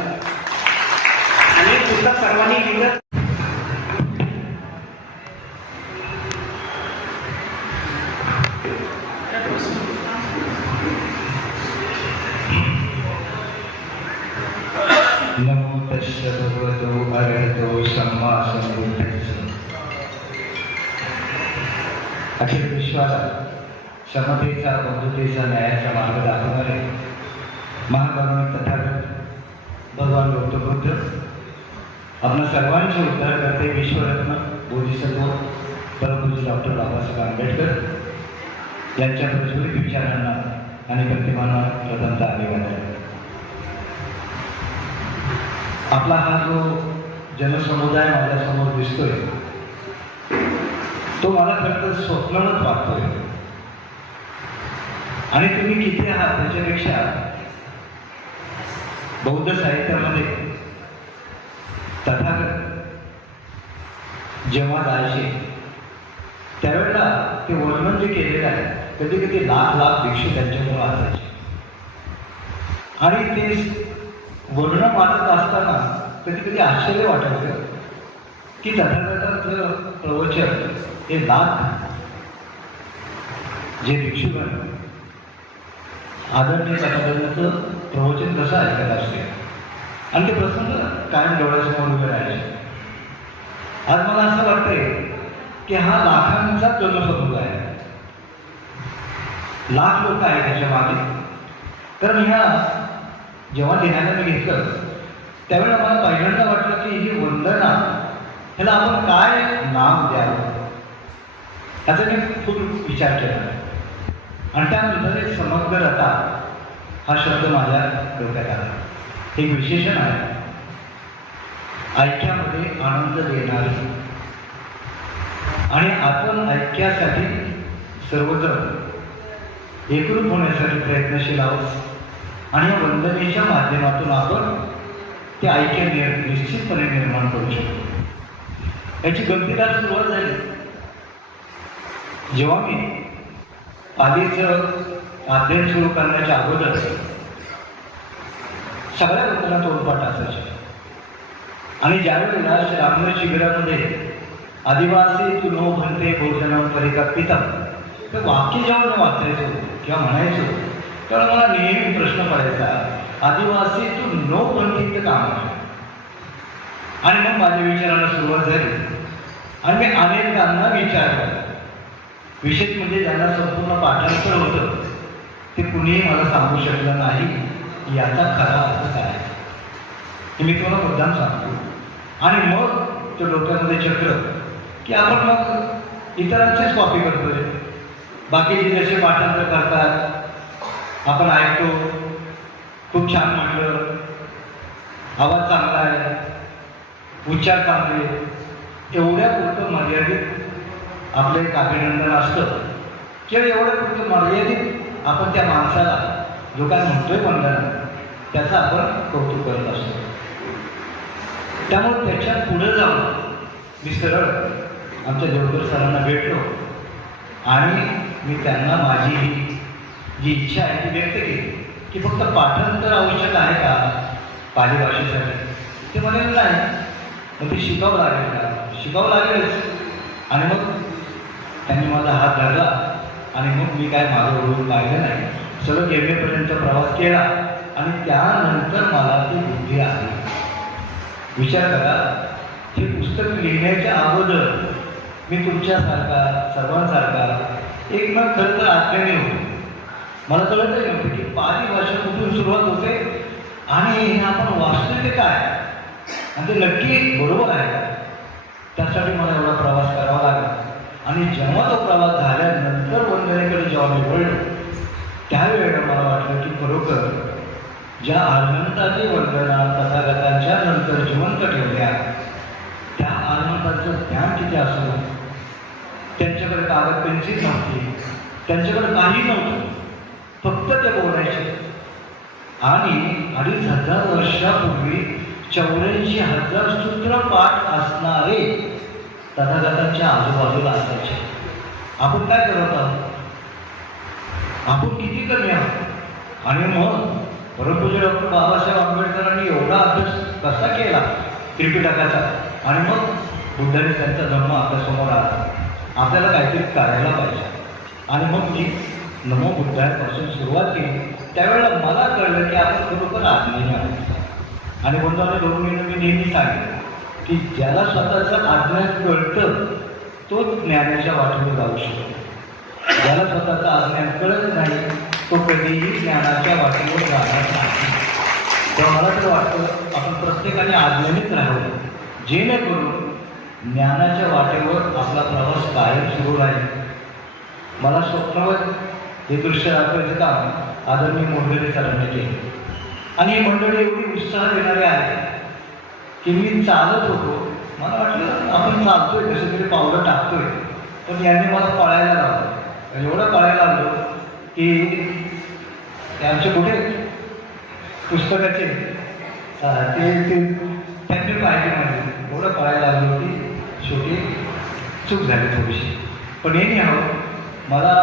आणि पुस्तक सर्वांनी लिहिलं. नमो तस्य भगवतो अरहतो सम्मा संबुद्धस्य. अखिल विश्वाला समतेचा, बंधुतेचा, न्यायाचा मार्ग दाखवणारे महाभगवान तथागत भगवान गौतम बुद्ध आपल्या सर्वांचे उद्धार करते विश्वरत्न बोधिसत्व परमपूज्य डॉक्टर बाबासाहेब आंबेडकर यांच्या प्रज्वलित विचारांना आणि प्रतिमांना प्रथमतः अभिवादन. आपला हा जो जनसमुदाय माझ्यासमोर दिसतोय तो मला खरं तर स्वप्नवत वाटतोय आणि तुम्ही किती आहात त्याच्यापेक्षा बौद्ध साहित्यामध्ये तथागत जेव्हा जायचे त्यावेळेला ते वर्णन जे केलेलं आहे कधी कधी लाख लाख भिक्षू त्यांच्यामुळे असायचे आणि ते वर्णन वाटत असताना कधी कधी आश्चर्य वाटायचं की तथागतांचं प्रवचन हे लाख जे भिक्षुगण आदरणीय तथागतांचं प्रवचन कसं ऐकत असते आणि ते प्रसंग कायम डोळ्यासमोर उभे राहायचे. आज मला असं वाटतंय की हा लाखांचा जनसमुदाय आहे, लाख लोक आहेत त्याच्या मागे. तर ह्या जेव्हा लिहायला मी घेतलं त्यावेळेला मला पहिल्यांदा वाटलं की ही वंदना ह्याला आपण काय नाव द्यावं याचा मी खूप विचार केला आणि त्यानंतर एक समग्रता हा शब्द माझ्या डोक्यात आला. एक विशेषण आहे ऐक्यामध्ये आनंद देणारी आणि आपण ऐक्यासाठी सर्वजण एकरूप होण्यासाठी प्रयत्नशील आहोत आणि या वंदनेच्या माध्यमातून आपण ते ऐक्य निश्चितपणे निर्माण करू शकतो. याची गमतीदार सुरुवात झाली जेव्हा मी पालीचं अध्ययन सुरू करण्याच्या अगोदर सगळ्या लोकांना तोडपाठ असायचे आणि ज्यावेळेला रामनगर शिबिरामध्ये आदिवासी तू नो म्हणते भोजनम परिकल्पितम तर वाक्य जेव्हा मी वाचायचो किंवा म्हणायचो तेव्हा मला नेहमी प्रश्न पडायचा आदिवासी तू नो म्हणते काम आहे. आणि मग माझ्या विचाराला सुरुवात झाली आणि मी अनेकांना विचारलं विशेष म्हणजे ज्यांना संपूर्ण पाठांतर होतं ते कुणीही मला सांगू शकलं नाही याचा खरा अर्थ काय हे मी तुम्हाला मुद्दाम सांगतो. आणि मग तो डोक्यामध्ये चक्र की आपण मग इतरांचीच कॉपी करतोय. बाकीचे जसे पाठांतर करतात आपण ऐकतो खूप छान म्हटलं आवाज चांगला आहे उच्चार चांगले एवढ्या पुरतं मर्यादित आपलं एक अभिनंदन असतं किंवा एवढ्या पुरतं मर्यादित आपण त्या माणसाला जो काय म्हणतोय वंदना त्याचं आपण कौतुक करत असतो. त्यामुळे त्याच्या पुढे जाऊन मी सरळ आमच्या देवकर सरांना भेटलो आणि मी त्यांना माझी ही जी इच्छा आहे ती व्यक्त केली की फक्त पाठांतर आवश्यक आहे का पाली भाषेसाठी. ते म्हणाले नाही मग ते शिकावं लागेल का शिकावं लागेलच. आणि मग त्यांनी माझा हात धरला आणि मग मी काय मागं वळून पाहिलं नाही सगळं एमएपर्यंत प्रवास केला आणि त्यानंतर मला ती बुद्धी आली. विचार करा हे पुस्तक लिहिण्याच्या अगोदर मी तुमच्यासारखा सर्वांसारखा एक मग खरं तर आज्ञानी होतो. मला कळतही नव्हतं की पाली भाषा कुठून सुरुवात होते आणि हे आपण वाचतोय ते काय आणि ते नक्की बरोबर आहे. त्यासाठी मला एवढा प्रवास करावा लागला आणि जेव्हा तो प्रवास झाल्यानंतर वंदनेकडे जेव्हा मी वळलो त्यावेळेला मला वाटलं की बरोबर ज्या आनंदाची वंदना तथागतांच्या नंतर जिवंत ठेवल्या त्या आनंदाचं ज्ञान किती असं त्यांच्याकडे कागद पेन्सिल नव्हती त्यांच्याकडे काही नव्हतं फक्त ते बोलायचे. आणि 2500 वर्षापूर्वी 84,000 सूत्र पाठ असणारे तथागतांच्या आजूबाजूला असायचे. आपण काय करत आहोत आपण किती कमी आहोत. आणि मग परमपूज्य डॉक्टर बाबासाहेब आंबेडकरांनी एवढा अभ्यास कसा केला त्रिपिटकाचा आणि मग बुद्धाने त्यांचा धर्म आपल्यासमोर आला आपल्याला काहीतरी करायला पाहिजे. आणि मग मी नमो बुद्धापासून सुरुवात केली त्यावेळेला मला कळलं की आपण खरोखर आज्ञेय आहोत. आणि बंधूंनी 2 महिने मी नेहमी सांगितलं की ज्याला स्वतःचं अज्ञान कळतं तो ज्ञानाच्या वाटेवर जाऊ शकतो. ज्याला स्वतःचं अज्ञान कळत नाही तो कधीही ज्ञानाच्या वाटेवर जाणार नाही. तेव्हा मला तर वाटतं आपण प्रत्येकाने आज्ञानीच राहावं जेणेकरून ज्ञानाच्या वाटेवर आपला प्रवास कायम सुरू राहील. मला स्वप्नवत हे दृश्य दाखवायचं काम आदरणीय मोडगरे सरांनी केले आणि ही मंडळी एवढी उत्साह देणारी आहे की मी चालत होतो, मला वाटलं आपण चालतोय कसं तरी पावलं टाकतोय, पण यांनी मला पळायला लावलं. एवढं पळायला लागलो की ते आमचे कुठे पुस्तकाचे ते त्यांनी पाहिजे म्हणजे एवढं पळायला लागलो की शेवटी चूक झाली थोडीशी. पण हे नाही हवं, मला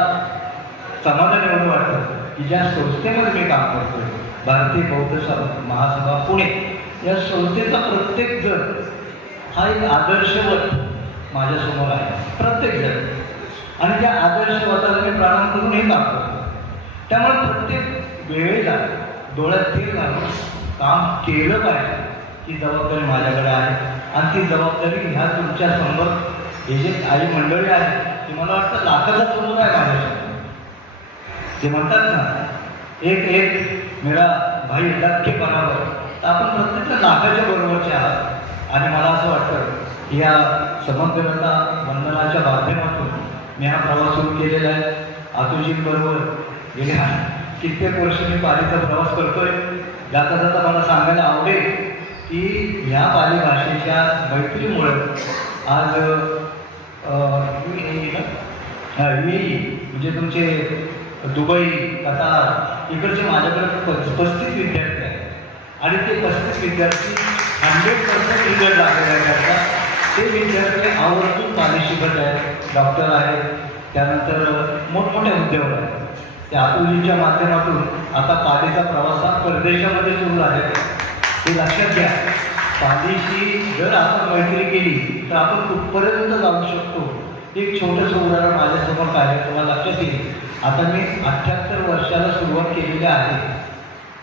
समाधान एवढं वाटतं की ज्या संस्थेमध्ये मी काम करतोय भारतीय बौद्ध महासभा पुणे, या संस्थेचा प्रत्येक जण हा एक आदर्शवत माझ्यासमोर आहे, प्रत्येक जण. आणि त्या आदर्शवताला मी प्रारंभ करून हे काम करतो. त्यामुळे प्रत्येक वेळेला डोळ्यात तेल घालून काम केलं पाहिजे ही जबाबदारी माझ्याकडे आहे. आणि ती जबाबदारी ह्या तुमच्या समोर हे जे काही मंडळी आहे ती मला वाटतं लाखाचा समोर आहे माझ्यासमोर. ते म्हणतात ना एक एक मेरा भाई लक्के बरोबर, तर आपण प्रत्येक लाखाच्या बरोबरचे आहात. आणि मला असं वाटतं या समग्रता वंदनाच्या माध्यमातून मी हा प्रवास सुरू केलेला आहे. आतुजींबरोबर गेल्या कित्येक वर्ष मी पालीचा प्रवास करतोय. जाता जाता मला सांगायला आवडेल की ह्या पाली भाषेच्या मैत्रीमुळं आज UAE म्हणजे तुमचे दुबई, कतार इकडचे माझ्याकडे 35 विद्यार्थी आहेत आणि ते 35 विद्यार्थी 100% रिझल्ट लागलेले करतात. ते विद्यार्थी आवर्जून पाली शिकत आहेत, डॉक्टर आहेत, त्यानंतर मोठमोठ्या उद्योग आहेत. त्या अतुलजींच्या माध्यमातून आता पालीचा प्रवास हा परदेशामध्ये सुरू आहे. हे लक्षात घ्या, पालीशी जर आपण मैत्री केली तर आपण कुठपर्यंत जाऊ शकतो. एक छोटंसं उदाहरण माझ्यासमोर कार्यक्रमाला लक्षात येईल. आता मी 78 वर्षाला सुरुवात केलेली आहे.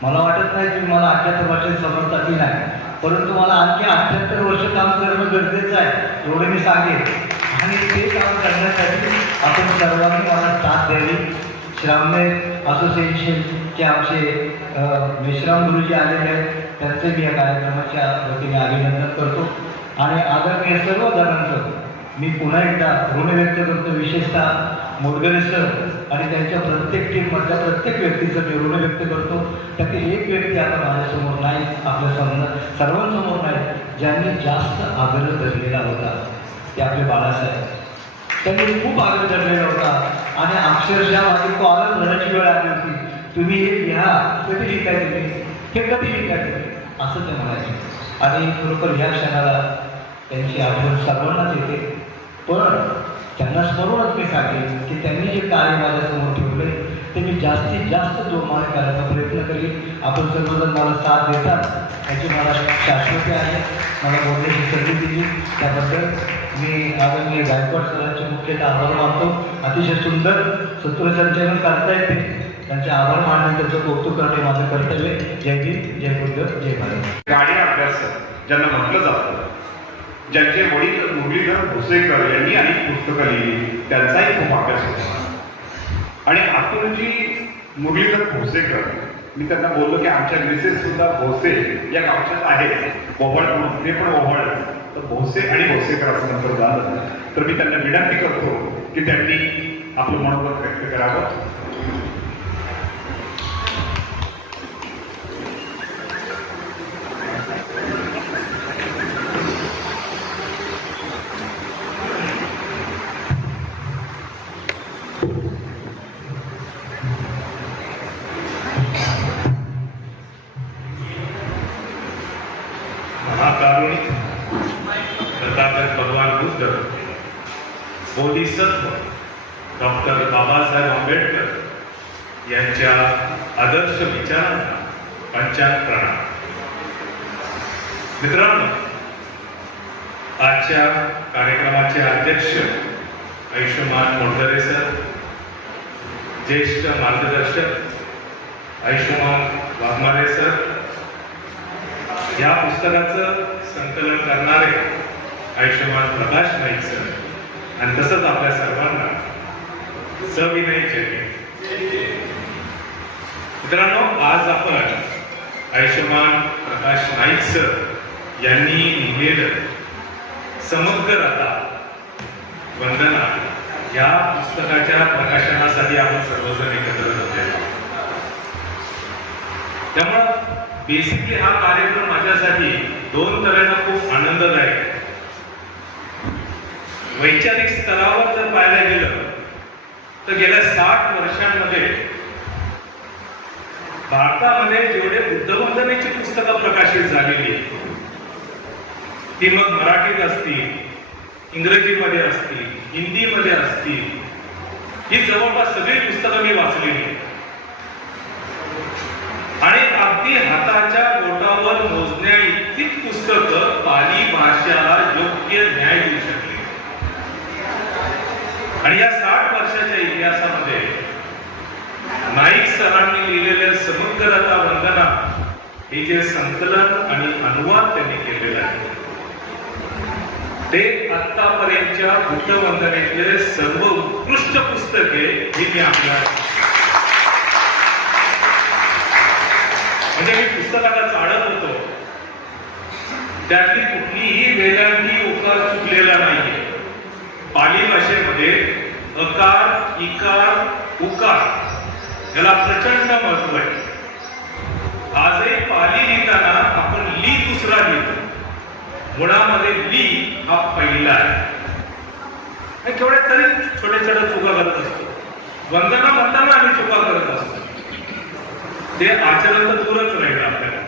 मला वाटत नाही की मला 78 वर्षाची समजता की नाही, परंतु मला आणखी 78 वर्ष काम करणं गरजेचं आहे एवढं मी सांगेन. आणि ते काम करण्यासाठी आपण सर्वांनी मला साथ द्यावी. श्रामणे असोसिएशनचे आमचे विश्राम गुरुजी आलेले आहेत, त्यांचे मी या कार्यक्रमाच्या वतीने अभिनंदन करतो. आणि आदरणीय सर्व जणांचं मी पुन्हा एकदा ऋण व्यक्त करतो, विशेषतः मोडगरे सर आणि त्यांच्या प्रत्येक टीममधल्या प्रत्येक व्यक्तीचं मी ऋण व्यक्त करतो. त्यातील एक व्यक्ती आता माझ्यासमोर नाही, आपल्या सर्वांसमोर नाही, ज्यांनी जास्त आग्रह धरलेला होता ते आपले बाळासाहेब. त्यांनी खूप आग्रह धरलेला होता आणि अक्षरशः माझी कॉलच भरायची वेळ आली होती, तुम्ही हे लिहा, कधी लिहिताय तुम्ही, हे कधी लिहिताय तुम्ही, असं ते म्हणायचे. आणि खरोखर ह्या क्षणाला त्यांची आठवण सर्वांनाच येते. पण त्यांना स्मरूनच मी सांगेन की त्यांनी जे कार्य माझ्यासमोर ठेवले ते मी जास्तीत जास्त जोमाने करायचा प्रयत्न करीन. आपण सर्वजण मला साथ देतात याची मला शाश्वती आहे. मला बोलण्याची संधी दिली त्याबद्दल मी आदरणीय गायकवाड सरांचे मुख्यतः आभार मानतो. अतिशय सुंदर सूत्रसंचलन करता येते, त्यांचे आभार मानणे, त्यांचं कौतुक करणे माझं कर्तव्य. जय हिंद, जय बुद्ध, जय भारत. गाडी अभ्यास ज्यांना म्हटलं जातं, ज्यांचे वडील मुरलीधर भोसेकर यांनी अनेक पुस्तकं लिहिली, त्यांचाही खूप अभ्यास होता. आणि अतुलजी मुरलीधर भोसेकर, मी त्यांना बोललो की आमच्या मिसेस सुद्धा भोसे या गावच्याच आहेत, ओहळ म्हणून, ते पण ओहळ, तर भोसे आणि भोसेकर असं नंतर झालं. तर मी त्यांना विनंती करतो की त्यांनी आपलं मनोगत व्यक्त करावं. महाकारुणिक तथागत भगवान बुद्ध, बोधिसत्व डॉक्टर बाबासाहेब आंबेडकर यांच्या आदर्श विचारांना पंचांग प्रणाम. मित्रांनो, आजच्या कार्यक्रमाचे अध्यक्ष आयुष्यमान मोडगरे सर, ज्येष्ठ मार्गदर्शक आयुष्यमान वाघमारे सर, या पुस्तकाचं संकलन करणारे आयुष्यमान प्रकाश नाईक सर, आणि तसंच आपल्या सर्वांना सविनय जय. मित्रांनो, आज आपण आयुष्यमान प्रकाश नाईक सर यांनी लिहिलेलं समग्रता वंदना या पुस्तकाच्या प्रकाशनासाठी आपण सर्वजण एकत्र जमलेलो. त्यामुळं बेसिकली हा कार्यक्रम माझ्यासाठी दोन तऱ्हेनं खूप आनंददायक आहे. वैचारिक स्तरावर जर पाहायला गेलं तर गेल्या 60 वर्षांमध्ये भारतामध्ये जेवढे बुद्धवंदनेची पुस्तकं प्रकाशित झालेली आहेत ती मग मराठीत असतील, इंग्रजीमध्ये असतील, हिंदीमध्ये असतील, ही जवळपास सगळी पुस्तकं मी वाचलेली आहेत. आणि अगदी हाताच्या बोटावर मोजण्या इतकीच पुस्तकं पाली भाषेला योग्य न्याय देऊ शकली. आणि या 60 वर्षाच्या इतिहासामध्ये नाईक सरांनी लिहिलेले समग्रता वंदना हे जे संकलन आणि अनुवाद त्यांनी केलेलं आहे ते आतापर्यंतच्या बुद्धवंदनेतले सर्व उत्कृष्ट पुस्तके ही मी आपल्या म्हणजे मी पुस्तकाला चाळत होतो त्यातली कुठलीही वेदांती उकार चुकलेला नाहीये. पाली भाषेमध्ये अकार, इकार, उकार याला प्रचंड महत्व आहे. आजही पाली लिहिताना आपण ली दुसरा लिहितो, मुळामध्ये ली हा पहिला आहे. केवढ्या तरी छोट्या छोट्या चुका करत असतो. वंदना म्हणताना आम्ही चुका करत असतो, ते आचरण तर दूरच राहील आपल्याला.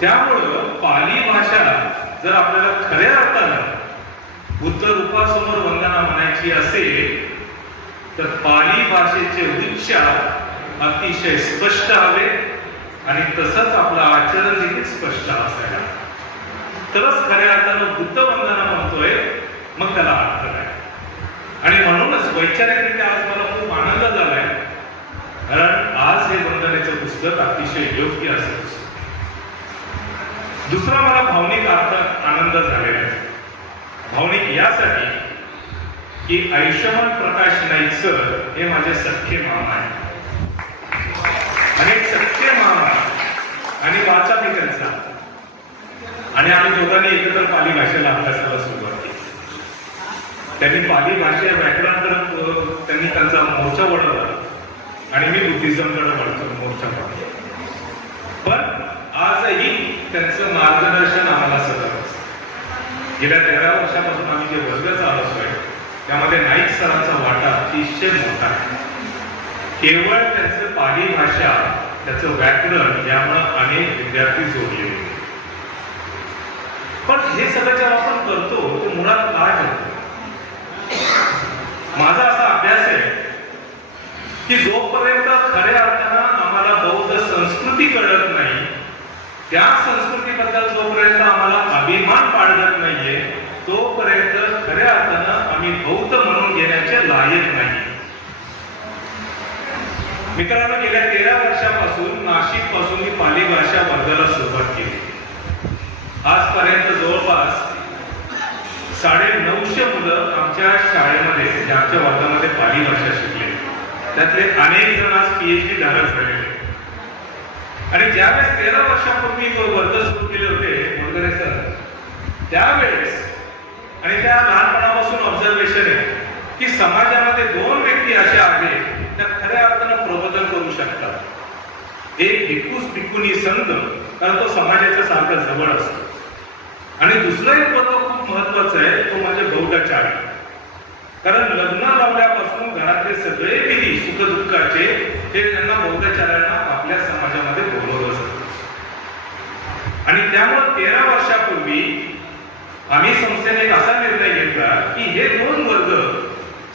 त्यामुळं पाली भाषा जर आपल्याला खऱ्या अर्थानं बुद्ध रूपासमोर वंदना म्हणायची असेल तर पाली भाषेचे उच्चार अतिशय स्पष्ट हवे आणि तसंच आपलं आचरण देखील स्पष्ट असायला, तरच खऱ्या अर्थानं बुद्ध वंदना म्हणतोय मग त्याला अर्थ आहे. आणि म्हणूनच वैचारिकरित्या आज मला खूप आनंद झालाय, कारण आज हे वंदनेचं पुस्तक अतिशय योग्य असेल. दुसरा मला भावनिक अर्थ आनंद झालेला आहे. भावनिक यासाठी की आयुष्यमान प्रकाश नाईक सर हे माझे सख्खे मामा आहेत आणि सख्खे मामा आणि वाचा मी त्यांचा. आणि आम्ही दोघांनी एकत्र पाली भाषेला अभ्यासाला सुरुवात केली. त्यांनी पाली भाषे व्याकरणाकडे त्यांनी त्यांचा मोर्चा वळवला आणि मी बुद्धिझमकडे वळतो मोर्चा वळवला. पण आजही त्यांचं मार्गदर्शन आम्हाला सतत गेल्या 13 वर्षापासून आम्ही जे वर्ग चालवतोय त्यामध्ये नाईक सरांचा वाटा अतिशय मोठा आहे. केवळ त्यांचं पाली भाषा, त्याचं व्याकरण यामुळे अनेक विद्यार्थी जोडले. पण हे सगळं जेव्हा आपण करतो तो मुळात काय करतो? माझा असा अभ्यास आहे की जोपर्यंत खऱ्या अर्थानं आम्हाला बौद्ध संस्कृती कळत नाही, त्या संस्कृतीबद्दल जोपर्यंत आम्हाला अभिमान बाळगत नाहीये तोपर्यंत खऱ्या अर्थानं आम्ही बौद्ध म्हणून घेण्याचे लायक नाही. मित्रांनो, गेल्या 13 वर्षापासून नाशिक पासून मी पाली भाषा वर्गाला सुरुवात केली. आजपर्यंत जवळपास 950 मुलं आमच्या शाळेमध्ये आमच्या वर्गामध्ये पाली भाषा शिकले. त्यातले अनेक जण आज PhD धारक झालेले. आणि ज्यावेळेस 13 वर्षापूर्वी वर्ग सुरू केले होते मोरगरे सर, त्यावेळेस आणि त्या लहानपणापासून ऑब्झर्वेशन आहे की समाजामध्ये 2 व्यक्ती अशा आहेत त्या खऱ्या अर्थानं प्रबोधन करू शकतात. एक भिक्खूस भिक्खुनी संत, कारण तो समाजाच्या सारखा जवळ असतो. आणि दुसरा एक वर्ग खूप महत्वाचा आहे, तो म्हणजे बौद्धाचार्य. कारण लग्न लावल्यापासून घरातले सगळे विधी सुखदुःखाचे हे त्यांना बौद्धाचार्यांना आपल्या समाजामध्ये बोलवलं असतं. आणि त्यामुळे 13 वर्षापूर्वी आम्ही संस्थेने एक असा निर्णय घेतला की हे 2 वर्ग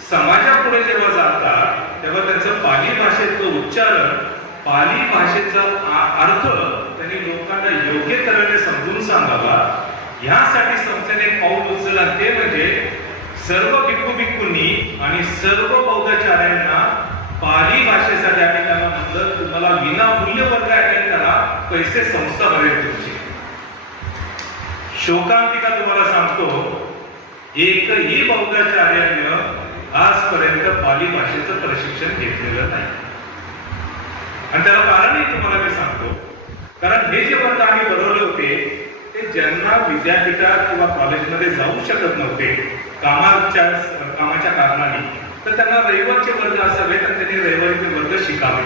समाजापुढे जेव्हा जातात तेव्हा त्यांचं पाली भाषेतलं उच्चारण, पाली भाषेचा अर्थ त्यांनी लोकांना योग्य तऱ्हेने समजून सांगावा, ह्यासाठी संस्थेने पाऊल उचलला. ते म्हणजे सर्व भिक्खू भिक्खूंनी आणि सर्व बौद्धाचार्यांना पाली भाषेसाठी आम्ही त्यांना म्हटलं तुम्हाला विनामूल्य वर्ग अटेंड करा, पैसे संस्था भरेल तुमची. शोकांतिका तुम्हाला सांगतो, एकही बौद्धाचार्यानं आजपर्यंत पाली भाषेचं प्रशिक्षण घेतलेलं नाही. आणि त्याला कारणही तुम्हाला मी सांगतो, कारण हे जे वर्ग आम्ही बनवले होते ते की ज्यांना विद्यापीठात किंवा कॉलेजमध्ये जाऊ शकत नव्हते कामाच्या कारणाने, तर त्यांना रविवारचे वर्ग असावेत आणि त्यांनी रविवारीचे वर्ग शिकावे.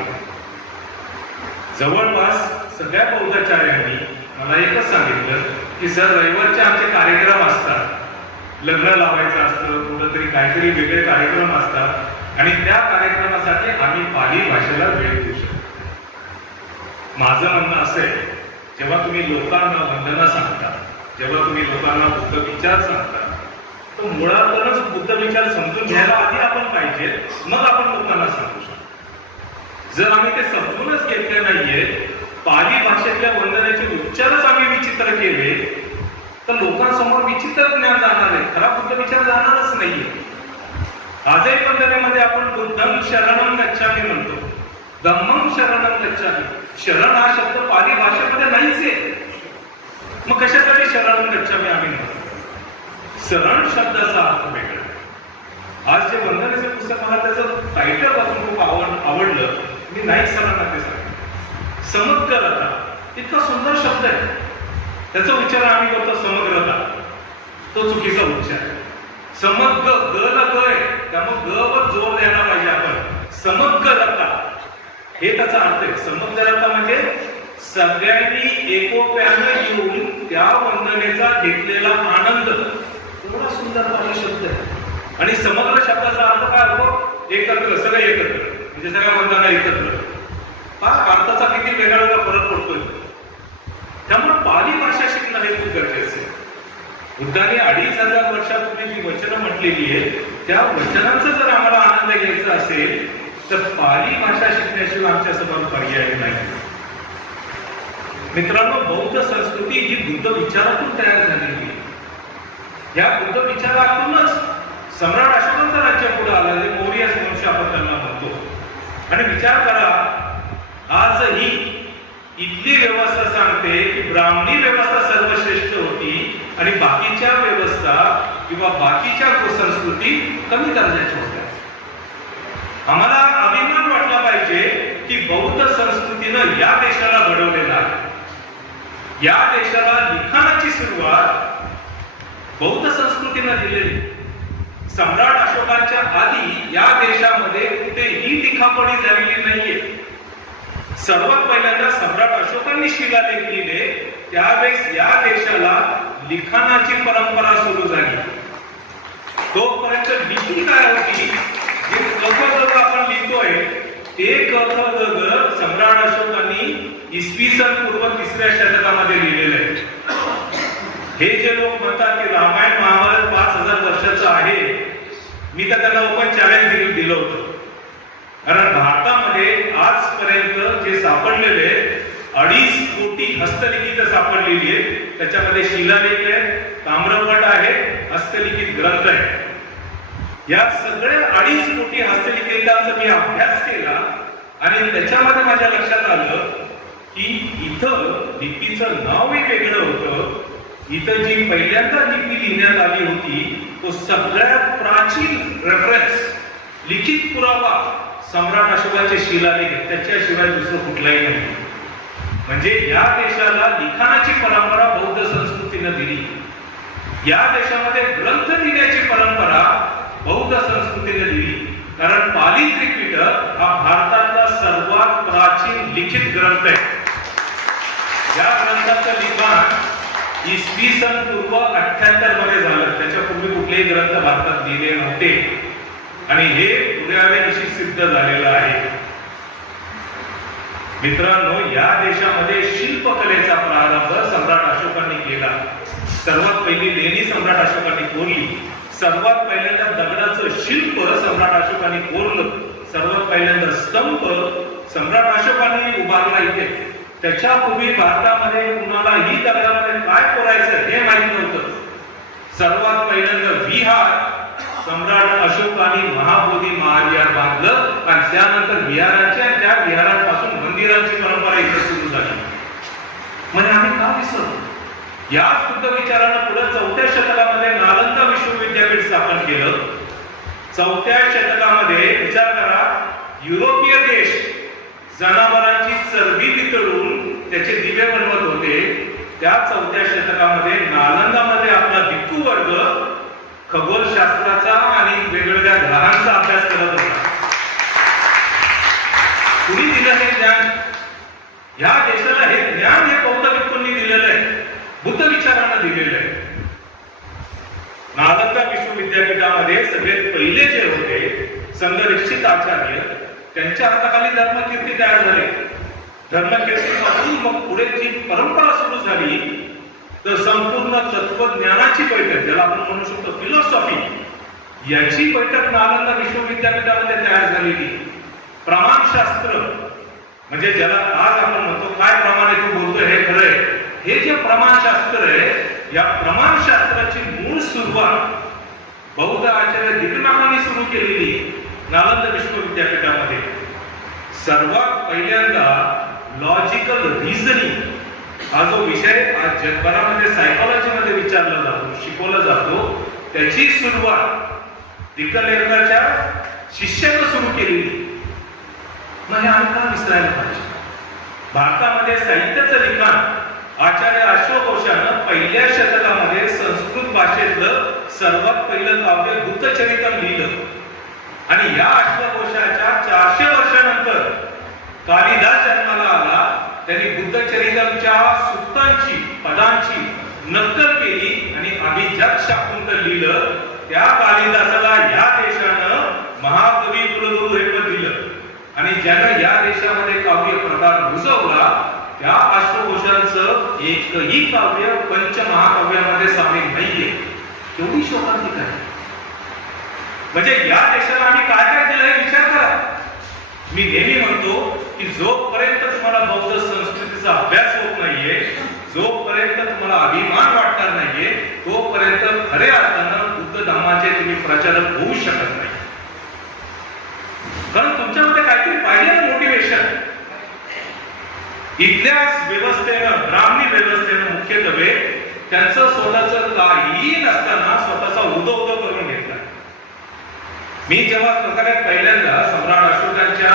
जवळपास सगळ्या बौद्धाचार्यांनी मला एकच सांगितलं की सर, रविवारचे आमचे कार्यक्रम असतात, लग्न लावायचं असतं, कुठंतरी काहीतरी वेगळे कार्यक्रम असतात आणि त्या कार्यक्रमासाठी आम्ही पाली भाषेला वेळ देऊ शकतो. माझं म्हणणं असं आहे, जेव्हा तुम्ही लोकांना वंदना सांगता, जेव्हा तुम्ही लोकांना बुद्ध विचार सांगता, तर मुळातच बुद्ध विचार समजून घ्यायला आधी आपण पाहिजे, मग आपण लोकांना सांगू शकतो. जर आम्ही ते समजूनच घेतले नाहीये, पाली भाषेतल्या वंदनेचे उच्चारच आम्ही विचित्र केले, तर लोकांसमोर विचित्र ज्ञान जाणार आहे, खरा बुद्ध विचार जाणारच नाहीये. आजही वंदनेमध्ये आपण बुद्धं शरणं गच्छामी म्हणतो, धम्मं शरणं गच्छामी. शरण हा शब्द पाली भाषेमध्ये नाहीच आहे, मग कशासाठी शरणं गच्छामी आम्ही म्हणतो? शरण शब्दाचा अर्थ वेगळा. आज जे वंदनेचे पुस्तक, मला त्याचं टायटल वाचून खूप आवडलं. मी नाही सरांना ते सांगितलं, समग्रता. इतका सुंदर शब्द आहे, त्याचा उच्चार आम्ही करतो समग्रता, तो चुकीचा उच्चार. समग्र ग ला ग आहे, त्यामुळे ग वर जोर द्यायला पाहिजे आपण. समग्रता हे त्याचा अर्थ आहे. समग्रता म्हणजे सगळ्यांनी एकोप्यानं येऊन त्या वंदनेचा घेतलेला आनंद. एवढा सुंदर माझा शब्द आहे. आणि समग्र शब्दाचा अर्थ काय होतो? एकत्र, सगळे एकत्र, म्हणजे सगळ्या वंदना एकत्र. हा अर्थाचा किती वेगळा वेगळा फरक पडतोय. त्यामुळे पाली भाषा शिकणं हे खूप गरजेचं आहे. बुद्धाने 2500 वर्षापूर्वी जी वचनं म्हटलेली आहे, त्या वचनांचा जर आम्हाला आनंद घ्यायचा असेल तर पाली भाषा शिकण्याशिवाय आमच्यासमोर पर्याय नाही. मित्रांनो, बौद्ध संस्कृती ही बुद्ध विचारातून तयार झालेली आहे. या बुद्ध विचारातूनच सम्राट अशोकांचं राज्य पुढे आलं, जे मौर्य वंश आपण त्यांना म्हणतो. आणि विचार करा, आजही इथली व्यवस्था सांगते की ब्राह्मणी व्यवस्था सर्वश्रेष्ठ होती आणि बाकीच्या व्यवस्था किंवा बाकीच्या संस्कृती कमी दर्जाच्या होत्या. आम्हाला अभिमान वाटला पाहिजे की बौद्ध संस्कृतीनं या देशाला घडवलेला आहे. या देशाला लिखाणाची सुरुवात बौद्ध संस्कृतीनं दिलेली. सम्राट अशोकांच्या आधी या देशामध्ये कुठेही लिखापडी झालेली नाहीये. सर्वात पहिल्यांदा सम्राट अशोकांनी शिलालेख लिहिले, त्यावेळेस या देशाला लिखाणाची परंपरा सुरू झाली. तोपर्यंत लिखी काय होती? जे कथगग आपण लिहितोय ते कथगग सम्राट अशोकांनी इसवी सन पूर्व 3ऱ्या शतकामध्ये लिहिलेलं आहे. हे जे लोक म्हणतात की रामायण महाभारत 5000 वर्षाचं आहे, मी तर त्यांना ओपन चॅलेंज दिलं होतं. कारण भारतामध्ये आजपर्यंत जे सापडलेले 2.5 कोटी हस्तलिखित सापडलेली आहेत. त्याच्यामध्ये शिलालेख आहे, ताम्रपट आहे, हस्तलिखित ग्रंथ आहे. या सगळ्या 2.5 कोटी हस्तलिखितांचा मी अभ्यास केला आणि त्याच्यामध्ये माझ्या लक्षात आलं की इथं लिपीचं नावही वेगळं होतं. इथं जी पहिल्यांदा लिपी लिहिण्यात आली होती तो सगळ्यात प्राचीन रेफरन्स, लिखित पुरावा सम्राट अशोकाचे शिलालेख, त्याच्याशिवाय दुसरं कुठलाही नाही. म्हणजे या देशाला लिखाणाची परंपरा बौद्ध संस्कृतीनं दिली. या देशामध्ये ग्रंथ लिहिण्याची परंपरा बौद्ध संस्कृतीने दिली. कारण पाली त्रिपिटक हा भारतातला सर्वात प्राचीन लिखित ग्रंथ आहे. या ग्रंथाचं लिखाण इसवी सन पूर्व 78 मध्ये झालं. त्याच्यापूर्वी कुठलेही ग्रंथ भारतात लिहिले नव्हते आणि हे पुराव्यानिशी सिद्ध झालेलं आहे. मित्रांनो, या देशामध्ये शिल्पकलेचा प्रारंभ सम्राट अशोकांनी केला. सर्वात पहिली लेणी सम्राट अशोकांनी कोरली. सर्वात पहिल्यांदा दगडाचं शिल्प सम्राट अशोकांनी कोरलं. सर्वात पहिल्यांदा स्तंभ सम्राट अशोकांनी उभारला इथे. त्याच्यापूर्वी भारतामध्ये कुणालाही दगडामध्ये काय कोरायचं हे माहित नव्हतं. सर्वात पहिल्यांदा विहार सम्राट अशोकांनी महाबोधी महाविहार बांधलं आणि त्यानंतर विहाराच्या त्या विहारांपासून मंदिरांची परंपरा इथे सुरू झाली. म्हणजे आम्ही का विसरलो? याच बुद्ध विचारानं पुढे 4थ्या शतकामध्ये नालंदा विश्वविद्यापीठ स्थापन केलं. 4थ्या शतकामध्ये विचार करा, युरोपीय देश जनावरांची चरबी वितळून त्याचे दिवे बनवत होते त्या 4थ्या शतकामध्ये नालंदामध्ये आपला भिक्खू वर्ग खगोलशास्त्राचा आणि वेगवेगळ्या ग्रहांचा अभ्यास करत होता. कुणी दिलं हे ज्ञान? या देशाला हे ज्ञान हे बौद्ध भिक्खूंनी दिलेलं आहे, बुद्ध विचारांना दिलेलं आहे. नालंदा विश्वविद्यापीठामध्ये सगळ्यात पहिले जे होते संघनिश्चित आचार्य, त्यांच्या हाताखाली धर्मकीर्ती तयार झाली. धर्मकीर्तीपासून मग पुढे जी परंपरा सुरू झाली तर संपूर्ण तत्वज्ञानाची बैठक, ज्याला आपण म्हणू शकतो फिलॉसॉफी, याची बैठक नालंदा विश्वविद्यापीठामध्ये तयार झालेली. प्रमाणशास्त्र म्हणजे ज्याला आज आपण म्हणतो काय प्रमाण तू बोलतोय हे खरंय, हे जे प्रमाणशास्त्र आहे, या प्रमाणशास्त्राची मूळ सुरुवात बौद्ध आचार्य दिगनाथांनी सुरू केलेली नालंदा विश्वविद्यापीठामध्ये. सर्वात पहिल्यांदा लॉजिकल रिझनिंग हा जो विषय आज जगभरामध्ये सायकोलॉजीमध्ये विचारला जातो, शिकवला जातो, त्याची सुरुवात दिक्कलेरकाच्या शिष्यानं सुरू केलेली. मग हे आम्ही का विसरायला पाहिजे? भारतामध्ये साहित्याचं लिखाण आचार्य अश्वघोषानं पहिल्या शतकामध्ये संस्कृत भाषेतलं सर्वात पहिलं काव्य बुद्धचरितम लिहिलं. आणि या अश्वघोषाच्या 400 वर्षानंतर कालिदास जन्माला आला. त्यांनी बुद्धचरितमच्या सूक्तांची, पदांची नक्कल केली आणि अभिजात शाकुंतल लिहिलं. त्या कालिदासाला या देशानं महाकवी कुलगुरू हे पद दिलं. आणि ज्यानं या देशामध्ये काव्य प्रकार रुजवला त्या अश्वघोषांचं एकही काव्य पंचमहाकाव्यामध्ये सामील नाहीये. एवढी शोकांतिक आहे. म्हणजे या देशाला आम्ही काय काय दिलं हे विचार करा. मी नेहमी म्हणतो की जोपर्यंत तुम्हाला बौद्ध संस्कृतीचा अभ्यास होत नाहीये, जोपर्यंत तुम्हाला अभिमान वाटणार नाहीये, तोपर्यंत खऱ्या अर्थानं बुद्ध धर्माचे तुम्ही प्रचारक होऊ शकत नाही. कारण तुमच्यामध्ये काहीतरी पाहिजे ना मोटिवेशन. इथल्या व्यवस्थेनं, ब्राह्मी व्यवस्थेनं मुख्यत्वे त्यांचं स्वतःचं काहीही नसताना स्वतःचा उदो करून घेतला. मी जेव्हा सगळ्यात पहिल्यांदा सम्राट अशोकांच्या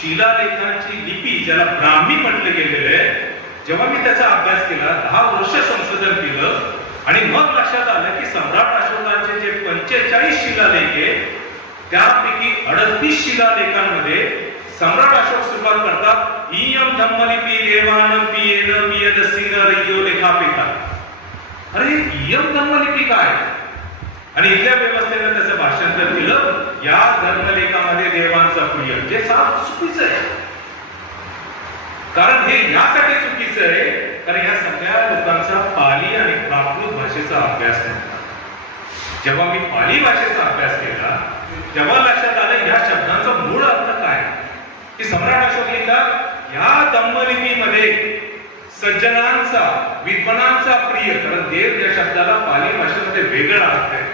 शिलालेखांची लिपी, ज्याला ब्राह्मी म्हटलं गेलेलं आहे, जेव्हा मी त्याचा अभ्यास केला, 10 वर्ष संशोधन केलं आणि मग लक्षात आलं की सम्राट अशोकांचे जे 45 शिलालेख आहे त्यापैकी 38 शिलालेखांमध्ये सम्राट अशोक सुरुवात करतात इयम धम्मलिपी देवानं पियेन पियदसीन रयो लेखापेता. अरे इयम धम्मलिपी काय? आणि इथल्या व्यवस्थेनं त्याचं भाषांतर केलं या धर्मलेखामध्ये देवांचा प्रिय, जे साफ चुकीचं आहे. कारण हे यासाठी चुकीचं आहे कारण या सगळ्या लोकांचा पाली आणि प्राकृत भाषेचा अभ्यास नाही. जेव्हा मी पाली भाषेचा अभ्यास केला तेव्हा लक्षात आलं या शब्दांचा मूळ अर्थ काय. की सम्राट अशोक लिहितात या धम्मलिपीमध्ये सज्जनांचा, विद्वानांचा प्रिय, कारण देव या शब्दाला पाली भाषेमध्ये वेगळा अर्थ आहे.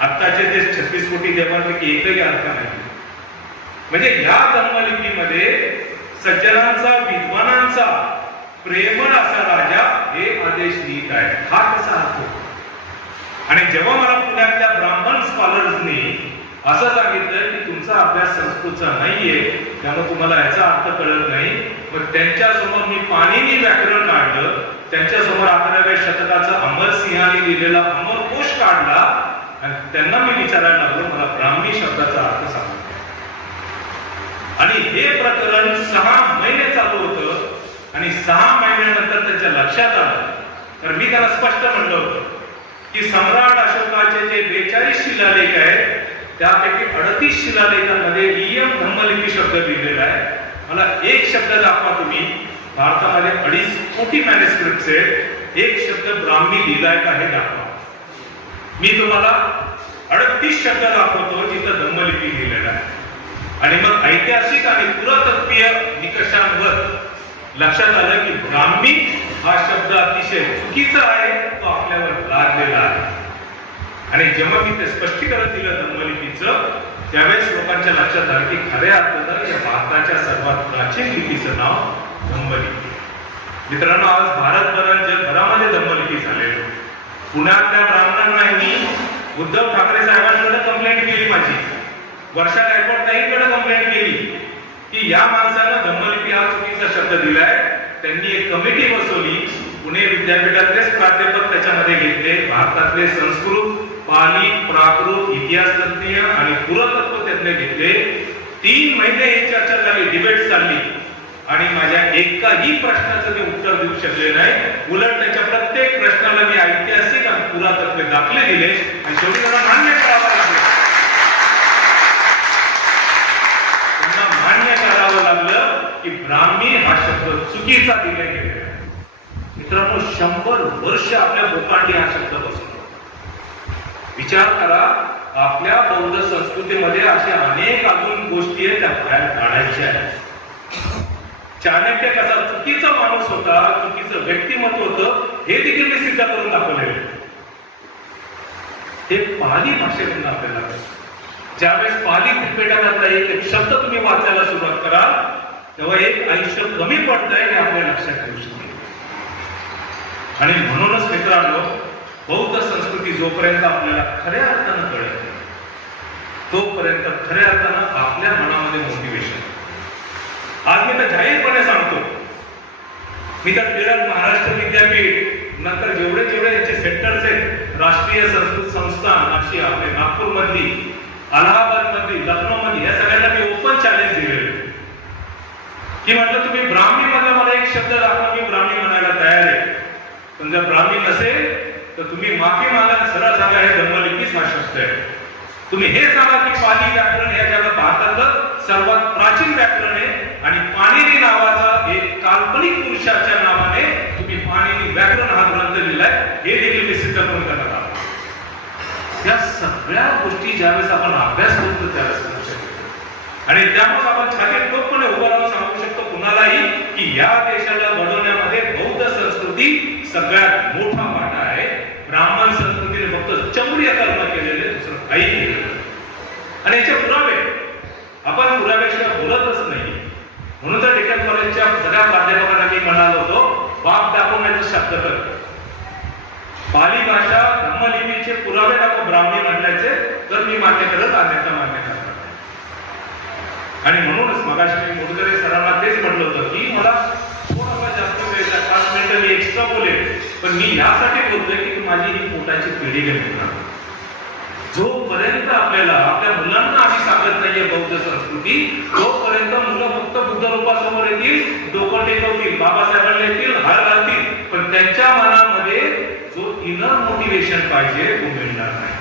आत्ताचे ते 36 कोटी देवांपैकी एकही अर्थ नाही. म्हणजे या धम्मलिपीमध्ये सज्जनांचा, विद्वानांचा प्रेमळ असा राजा हे आदेश लिहित आहे. हा कसा अर्थ? आणि जेव्हा मला पुण्यातल्या ब्राह्मण स्कॉलर्सनी असं सांगितलं की तुमचा अभ्यास संस्कृतचा नाहीये त्यामुळे तुम्हाला याचा अर्थ कळत नाही, मग त्यांच्या समोर मी पाणिनी व्याकरण काढलं, त्यांच्या समोर 11व्या शतकाचा अमरसिंहाने लिहिलेला अमरकोश काढला आणि त्यांना मी विचारायला लागलो मला ब्राह्मी शब्दाचा अर्थ सांगा. आणि हे प्रकरण 6 महिने चालू होतं आणि 6 महिन्यानंतर त्याच्या लक्षात आलं. तर मी त्याला स्पष्ट म्हणलं होतं की सम्राट अशोकाचे जे 42 शिलालेख आहेत त्यापैकी 38 शिलालेखांमध्ये इयम धम्मलिपी शब्द लिहिलेला आहे. मला एक शब्द दाखवा तुम्ही. भारतामध्ये 2.5 कोटी मॅन्युस्क्रिप्ट्स आहेत, एक शब्द ब्राह्मी लिहिलाय का हे दाखवा. मी तुम्हाला 38 शब्द दाखवतो जिथं धम्मलिपी लिहिलेला आहे. आणि मग ऐतिहासिक आणि पुरातत्वीय निकषांवर लक्षात आलं की ब्राह्मी हा शब्द अतिशय चुकीचा आहे, तो आपल्यावर लादलेला आहे. आणि जेव्हा मी ते स्पष्टीकरण दिलं धम्मलिपीचं त्यावेळेस लोकांच्या लक्षात आलं की खऱ्या अर्थानं या भारताच्या सर्वात प्राचीन लिपीचं नाव धम्मलिपी. मित्रांनो, आज भारतभरात जगभरामध्ये धम्मलिपी झालेली. पुण्यातल्या ब्राह्मणांनी उद्धव ठाकरे साहेबांकडे कंप्लेंट केली, माझी वर्षा गायकवाड ताईंकडे कंप्लेंट केली की या माणसानं धम्मलिपी हा चुकीचा शब्द दिलाय. त्यांनी एक कमिटी बसवली पुणे विद्यापीठातलेच प्राध्यापक त्याच्यामध्ये घेतले, भारतातले संस्कृत, पाली, प्राकृत, इतिहास तज्ञ आणि पुरातत्व तज्ञ घेतले. 3 महिने ही चर्चा झाली, डिबेट चालली आणि माझ्या एकाही प्रश्नाचं मी उत्तर देऊ शकले नाही. उलट त्याच्या प्रत्येक प्रश्नाला मी ऐतिहासिक आणि पुरातत्व दाखले दिले आणि शेवटी त्यांना मान्य करावं लागलं. त्यांना मान्य करावं लागलं की ब्राह्मी हा शब्द चुकीचा दिला गेला. मित्रांनो, 100 वर्ष आपल्या भूपांडी हा शब्द बसतो. विचार करा, आपल्या बौद्ध संस्कृतीमध्ये अशा अनेक अजून गोष्टी आहेत त्या बाहेर काढायच्या आहेत. चाणक्य कसा चुकीचा माणूस होता, चुकीचं व्यक्तिमत्व होतं, हे देखील मी सिद्ध करून दाखवले. हे पाली भाषेतून आपल्याला ज्यावेळेस पाली त्रिपिटकातला एक शब्द तुम्ही वाचायला सुरुवात कराल तेव्हा एक आयुष्य कमी पडतंय हे आपल्या लक्षात ठेवू शकते. आणि म्हणूनच मित्रांनो, बौद्ध संस्कृती जोपर्यंत आपल्याला खऱ्या अर्थानं कळेल तोपर्यंत खऱ्या अर्थानं आपल्या मनामध्ये मोटिवेशन. आज मी तर जाहीरपणे सांगतो, मी तर टिळक महाराष्ट्र विद्यापीठ नंतर जेवढे जेवढे याचे सेंटर्स आहेत, राष्ट्रीय संस्कृत संस्थान अशी आपले नागपूर मधली, अलाहाबाद मधली, लखनौ मधली, या सगळ्यांना मी ओपन चॅलेंज दिलेले की म्हटलं तुम्ही ब्राह्मी मधला मला एक शब्द दाखवा, मी ब्राह्मी म्हणायला तयार आहे. पण जर ब्राह्मी नसेल तर तुम्ही माफी मागा, सरळ सांगा हे धम्मलिपीच हा शब्द आहे. तुम्ही हे सांगा की पाली व्याकरण या जगात भारतातलं सर्वात प्राचीन व्याकरण आहे आणि पाणिनी नावाचा एक काल्पनिक पुरुषाच्या नावाने तुम्ही पाणिनी व्याकरण हा ग्रंथ लिहिलाय, हे देखील मी सिद्ध करून करणार आहोत. या सगळ्या गोष्टी ज्यावेळेस आपण अभ्यास करतो त्यावेळेस करू शकतो आणि त्यामुळे आपण छातीत ठोकपणे उभं राहून सांगू शकतो कुणालाही की या देशाला घडवण्यामध्ये बौद्ध संस्कृती सगळ्यात मोठा वाटा आहे. ब्राह्मण संस्कृतीने फक्त चौर्य कर्म केलेले, दुसरं काही केलेलं. आणि याचे पुरावे आपण पुराव्याशिवाय बोलतच नाही. म्हणून तर डेक्कन कॉलेजच्या सगळ्या प्राध्यापकांना मी म्हणालो होतो, बाप दाखवण्याचे शब्द कर. पाली भाषा धम्मलिपीचे पुरावे दाखव ब्राह्मी म्हटल्याचे, तर मी मान्य करत, अन्यथा मान्य करत. आणि म्हणूनच मगाशी मी मोडकरे सरांना तेच म्हटलं होतं की मला थोडासा जास्त वेळ 5 मिनिटं मी एक्स्ट्रा बोलेल, पण मी यासाठी बोलतोय की माझी ही पोटाची पिढी घेणार. जोपर्यंत आपल्याला आपल्या मुलांना आम्ही सांगत नाहीये बौद्ध संस्कृती, तोपर्यंत मुलं फक्त बुद्ध रूपासमोर येतील, डोकं टेकवतील, बाबासाहेबांना येतील, हार घालतील, पण त्यांच्या मनामध्ये जो इनर मोटिवेशन पाहिजे तो मिळणार नाही.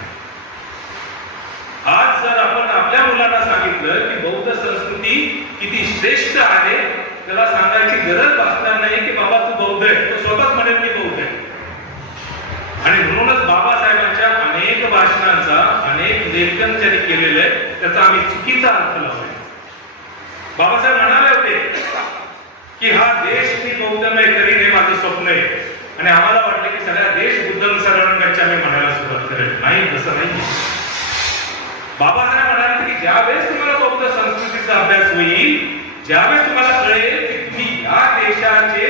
आज जर आपण आपल्या मुलांना सांगितलं की बौद्ध संस्कृती किती श्रेष्ठ आहे, त्याला सांगायची गरज भासणार नाही की बाबा तू बौद्ध आहे, तो स्वतःच म्हणेल मी बौद्ध आहे. आणि म्हणूनच बाबासाहेबांच्या अनेक भाषणांचा, अनेक लेखन त्यांनी केलेलं आहे, त्याचा आम्ही चुकीचा अर्थ लावलाय. बाबासाहेब म्हणाले होते की हा देश मी बौद्धमय करीन, हे माझं स्वप्न आहे. आणि आम्हाला वाटलं की सगळा देश बुद्धम शरणं गच्छामी म्हणायला सुरुवात करेल. नाही, तसं नाही. बाबासाहेब म्हणाले की ज्यावेळेस तुम्हाला बौद्ध संस्कृतीचा अभ्यास होईल, ज्यावेळेस तुम्हाला कळेल की तुम्ही या देशाचे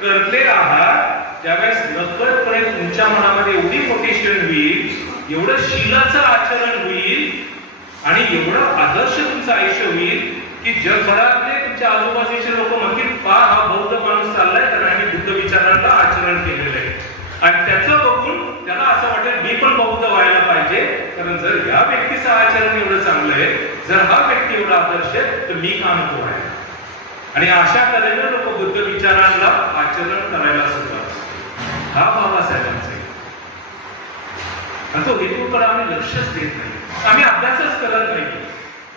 कर्ते आहात, त्यावेळेस नकळतपणे तुमच्या मनामध्ये एवढी मोटिवेशन होईल, एवढं शीलाचं आचरण होईल आणि एवढं आदर्श तुमचं आयुष्य होईल की जगभरातले तुमच्या आजूबाजूचे लोक म्हणतील, पहा हा बौद्ध माणूस चाललाय, कारण आम्ही बुद्ध विचारांना आचरण केलेलं आहे. आणि त्याचं बघून त्याला असं वाटेल मी पण बौद्ध व्हायला पाहिजे, कारण जर या व्यक्तीचं आचरण एवढं चांगलं आहे, जर हा व्यक्ती एवढा आदर्श आहे, तर मी का नको आहे. आणि अशा तऱ्हेने लोक बुद्ध विचारांना आचरण करायला सुरुवात. हा बाबासाहेबांचा आहे. आणि तो हेतूकडे आम्ही लक्षच देत नाही, आम्ही अभ्यासच करत नाही.